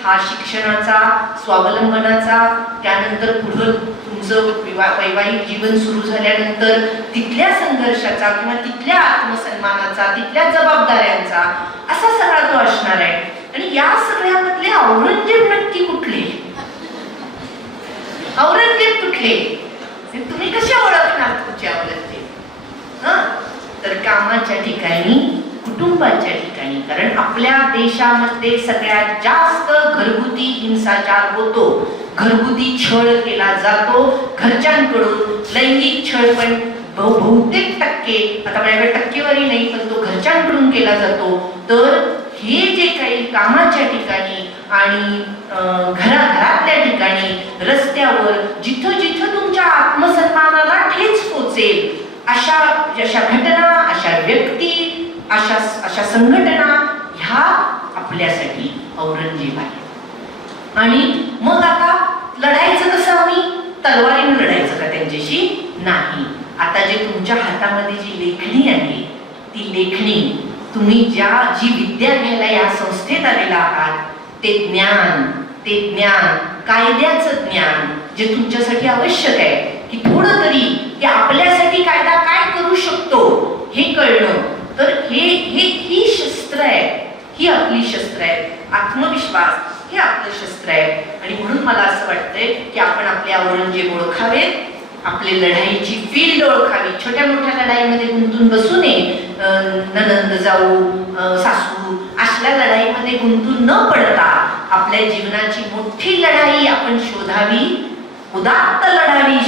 हा शिक्षणाचा, स्वावलंबनाचा, त्यानंतर पुढं तुमचं वैवाहिक जीवन सुरू झाल्यानंतर तिथल्या संघर्षाचा किंवा तिथल्या आत्मसन्मानाचा, तिथल्या जबाबदाऱ्यांचा, असा सगळा तो असणार आहे. आणि या सगळ्यामधले औरंगजेब नक्की कुठले, औरंगजेब कुठले, तुम्ही कसे ओळखणार तुमचे औरंगजेब? तर कामाच्या ठिकाणी, कुटुंबाच्या ठिकाणी. कारण आपल्या देशामध्ये सगळ्यात जास्त घरगुती हिंसाचार होतो, घरगुती छळ केला जातो घरच्यांकडून. लैंगिक छळ पण बहुतेक टक्के, आता माझ्याकडे टक्केवारी नाही, पण तो घरच्यांकडून केला जातो. तर हे जे काही कामाच्या ठिकाणी आणि घरातल्या ठिकाणी, रस्त्यावर, जिथं जिथं तुमच्या आत्मसन्मानाला ठेच पोचेल अशा घटना, अशा व्यक्ती, अशा संघटना ह्या आपल्यासाठी औरंगजेब आहे. आणि मग आता लढायचं कसं? आम्ही तलवारीनं लढायचं का त्यांच्याशी? नाही. आता जे तुमच्या हातामध्ये जी लेखणी आहे, ती लेखणी तुम्ही जी विद्या घ्यायला या संस्थेत आलेला आहात, ते ज्ञान, कायद्याचं ज्ञान जे तुमच्यासाठी आवश्यक आहे, की थोडं तरी की आपल्यासाठी कायदा काय करू शकतो हे कळणं. तर ही शस्त्र आहे, ही आपली शस्त्र आहे. आत्मविश्वास हे आपलं शस्त्र आहे. आणि म्हणून मला असं वाटतंय की आपण आपले औरंगजेब ओळखावेत, आपली लढाईची फील्ड ओळखावी. छोट्या मोठ्या लढाईमध्ये गुंतून बसू नये. ननंद, जाऊ, सासू अशा लढाईमध्ये गुंतून न पडता आपल्या जीवनाची मोठी लढाई आपण शोधावी, उदात्त लढाई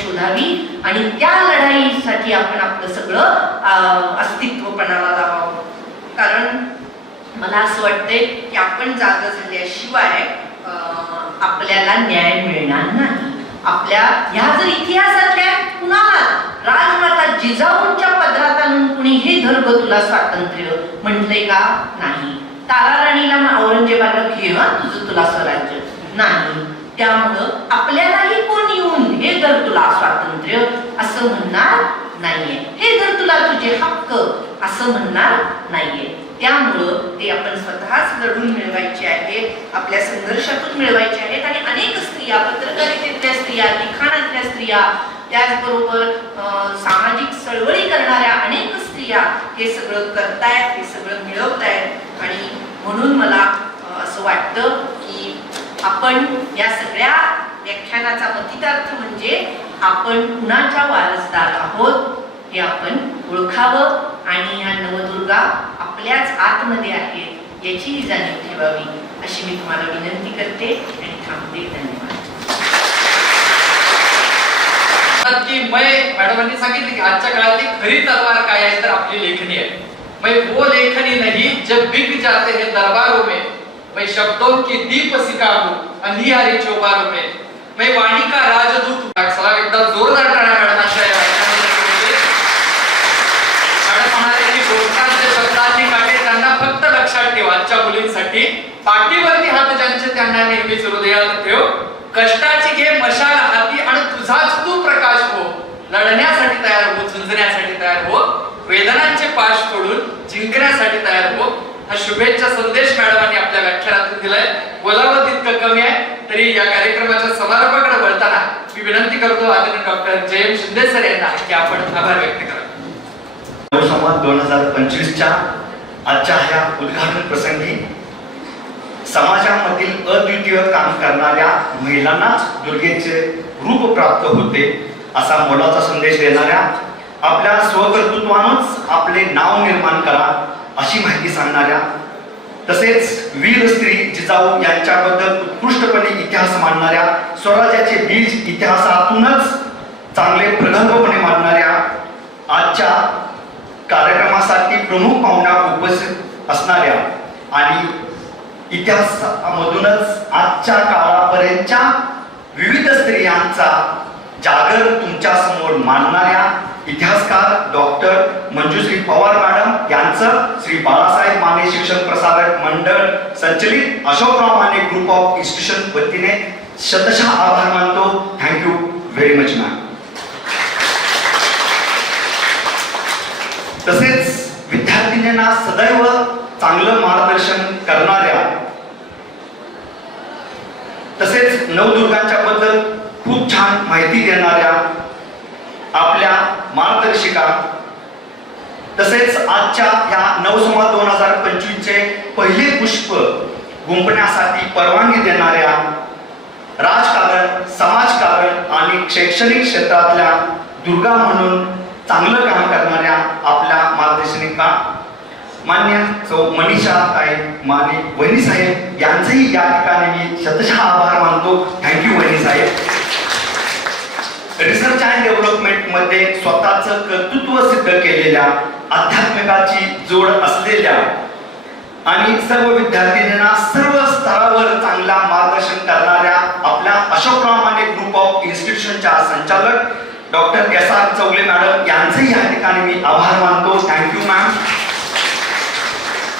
शोधावी आणि त्या लढाईसाठी आपण आपलं सगळं अस्तित्व पणाला लावावं. कारण मला असं वाटतंय की आपण जागा झाल्याशिवाय आपल्याला न्याय मिळणार नाही. आपल्या ह्या जर इतिहासातल्या कुणाला राजमाता जिजाऊंच्या पदरात आणून कुणी हे धर ग तुला स्वातंत्र्य म्हटलंय का? नाही. ताराराणीला औरंगजेबाला घे तुझं तुला स्वराज्य नाही. त्यामुळं आपल्यालाही कोण येऊन हे धर तुला स्वातंत्र्य असं म्हणणार नाहीये, हे धर तुला तुझे हक्क असं म्हणणार नाहीये. त्यामुळं ते आपण स्वतःच लढून मिळवायचे आहे, आपल्या संघर्षातून मिळवायचे आहेत. आणि अनेक स्त्रिया, पत्रकारितेतल्या स्त्रिया, लिखाणातल्या स्त्रिया, त्याचबरोबर सामाजिक चळवळी करणाऱ्या अनेक स्त्रिया हे सगळं करतायत, हे सगळं मिळवतायत. आणि म्हणून मला असं वाटतं की आपण या सगळ्या व्याख्यानाचा मतितार्थ म्हणजे आपण कुणाच्या वारसदार आहोत हे आपण ओळखावं आणि ह्या नवदुर्गा आपल्याच आतमध्ये आहेत याचीही जाणीव ठेवावी अशी मी तुम्हाला विनंती करते आणि थांबते. धन्यवाद. मॅडमांनी सांगितले की आजच्या काळातली खरी तलवार काय आहे तर आपली लेखनी आहे. वो लेखनी नहीं जब बिक जाते हैं दरबारों में, मैं शब्दों की दीप सिकाहूं अंधियारी चौबारों में, मैं वाणी का राजदूत. चला एकदा जोरदार टाळ्या मॅडमांच्या या व्याख्यानासाठी. मॅडम म्हणाले की बोलतात जे शब्दांनी काढे त्यांना फक्त लक्षात ठेवा. आजच्या मुलींसाठी पाठीवरती हात ज्यांचे त्यांना नेहमीच हृदयात ठेव. कष्टाची घे मशाल हाती आणि तुझाच तू प्रकाश हो. लढण्यासाठी तयार हो, झुंजण्यासाठी तयार हो, वेदनांचे पाश तोडून जिंकण्यासाठी तयार हो. हा शुभेच्छा संदेश मॅडमांनी आपल्या व्याख्यानातून दिलाय. बोलावं तितकं कमी आहे. तरी या कार्यक्रमाच्या समारोपाकडे वळताना मी विनंती करतो आदरणीय डॉक्टर जयम शिंदे सर यांना की आपण आभार व्यक्त करा. संवाद 2025च्या आजच्या ह्या उद्घाटन प्रसंगी समाजामधील अद्वितीय काम करणाऱ्या महिलांनाच दुर्गेचे रूप प्राप्त होते असा मोलाचा संदेश देणाऱ्या, आपल्या स्वकर्तृत्वानंच आपले नाव निर्माण करा अशी माहिती सांगणाऱ्या, तसेच वीर स्त्री जिजाऊ यांच्याबद्दल उत्कृष्टपणे इतिहास मांडणाऱ्या, स्वराज्याचे बीज इतिहासातूनच चांगले प्रगल्भपणे मांडणाऱ्या, आजच्या कार्यक्रमासाठी प्रमुख पाहुण्या उपस्थित असणाऱ्या आणि इतिहासामधूनच आजच्या काळापर्यंतच्या विविध स्त्रियांचा जागर तुमच्या समोर मांडणाऱ्या इतिहासकार डॉक्टर मंजुश्री पवार मॅडम यांचं श्री बाळासाहेब माने शिक्षण प्रसारक मंडळ संचलित Ashokrao Mane group of institution वतीने शतशः आभार मानतो. Thank you very much ma'am. तसेच विद्यार्थिनींना सदैव चांगलं मार्गदर्शन करणाऱ्या तसेच नवदुर्गांच्या बद्दल खूप छान माहिती देणाऱ्या आपल्या मार्गदर्शिका तसेच आजच्या या नवसंवाद 2025 चे पहिले पुष्प गुंफण्यासाठी परवानगी देणाऱ्या राजकारण, समाजकारण आणि शैक्षणिक क्षेत्रातल्या दुर्गा म्हणून चांगलं काम करणाऱ्या आपल्या मार्गदर्शनिका मान्य सौ मनीषा माने वहिनी साहेब यांचेही या ठिकाणी मी शतशः आभार मानतो. थँक्यू वहिनी साहेब. रिसर्च अँड डेव्हलपमेंट मध्ये स्वतःचं कर्तृत्व सिद्ध केलेल्या अध्यात्मिकाची जोड असलेल्या आणि सर्व विद्यार्थिनींना सर्व स्तरावर चांगला मार्गदर्शन करणाऱ्या आपल्या अशोकराव माने ग्रुप ऑफ इन्स्टिट्यूशनच्या संचालक डॉक्टर S.R. चौगले मॅडम यांचेही या ठिकाणी मी आभार मानतो. Thank you ma'am.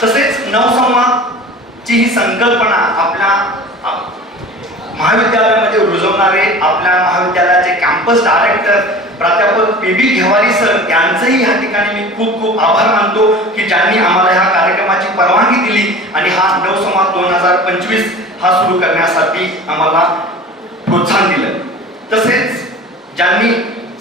तसेच नवसंवादची ही संकल्पना आपल्या महाविद्यालयामध्ये रुजवणारे आपल्या महाविद्यालयाचे कॅम्पस डायरेक्टर प्राध्यापक PB घेवारी सर यांचेही या ठिकाणी मी खूप खूप आभार मानतो की ज्यांनी आम्हाला ह्या कार्यक्रमाची परवानगी दिली आणि हा नवसंवाद 2025 हा सुरू करण्यासाठी आम्हाला प्रोत्साहन दिलं. तसेच ज्यांनी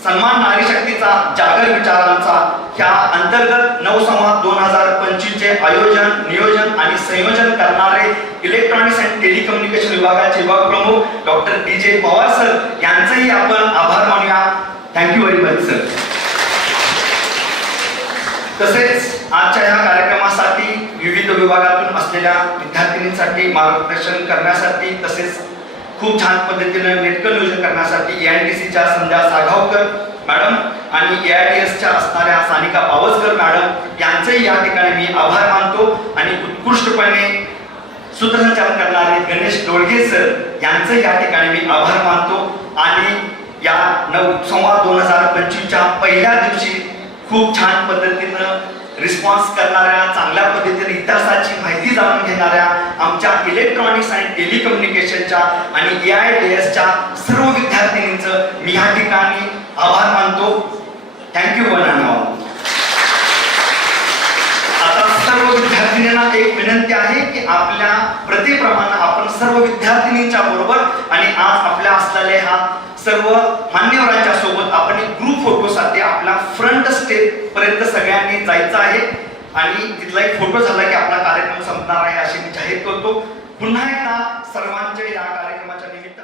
सन्मान नारी शक्तीचा जागर विचारांचा ह्या अंतर्गत नवसंवाद 2025 चे आयोजन, नियोजन आणि संयोजन करणारे इलेक्ट्रॉनिक्स अँड टेलिकम्युनिकेशन विभागाचे विभाग प्रमुख डॉक्टर DJ पवार सर यांचेही आपण आभार मानूया. Thank you very much sir. तसेच आजच्या या कार्यक्रमासाठी विविध विभागातून असलेल्या विद्यार्थिनींसाठी मार्गदर्शन करण्यासाठी तसेच खूप छान पद्धतीने नेटकं नियोजन करण्यासाठी AITCच्या संध्या साळगावकर मॅडम आणि AITSच्या असणाऱ्या सानिका पावसकर मॅडम यांचेही या ठिकाणी मी आभार मानतो आणि उत्कृष्टपणे सूत्रसंचालन करणारे गणेश डोळगे सर यांचे या ठिकाणी मी आभार मानतो. आणि या नवसंवाद 2025 च्या पहिल्या दिवशी खूप छान पद्धतीनं रिस्पॉन्स करणाऱ्या चांगल्या पद्धतीने इतिहासाची माहिती जाणून घेणाऱ्या आमच्या इलेक्ट्रॉनिक्स आणि टेलिकम्युनिकेशनच्या आणि AITSच्या सर्व विद्यार्थिनींचं मी या ठिकाणी आभार मानतो. Thank you one and all. आता सर्व विद्यार्थिनींना एक विनंती आहे की आपल्या प्रथेप्रमाणे आपण सर्व विद्यार्थिनींच्या बरोबर आणि आज आपल्या असलेल्या हा सर्व मान्यवरांच्या सोबत आपण एक ग्रुप फोटोसाठी आपला फ्रंट स्टेप पर्यंत सगळ्यांनी जायचं आहे आणि तिथला एक फोटो झाला की आपला कार्यक्रम संपणार आहे अशी मी जाहीर करतो. पुन्हा एकदा सर्वांचे या कार्यक्रमाच्या निमित्त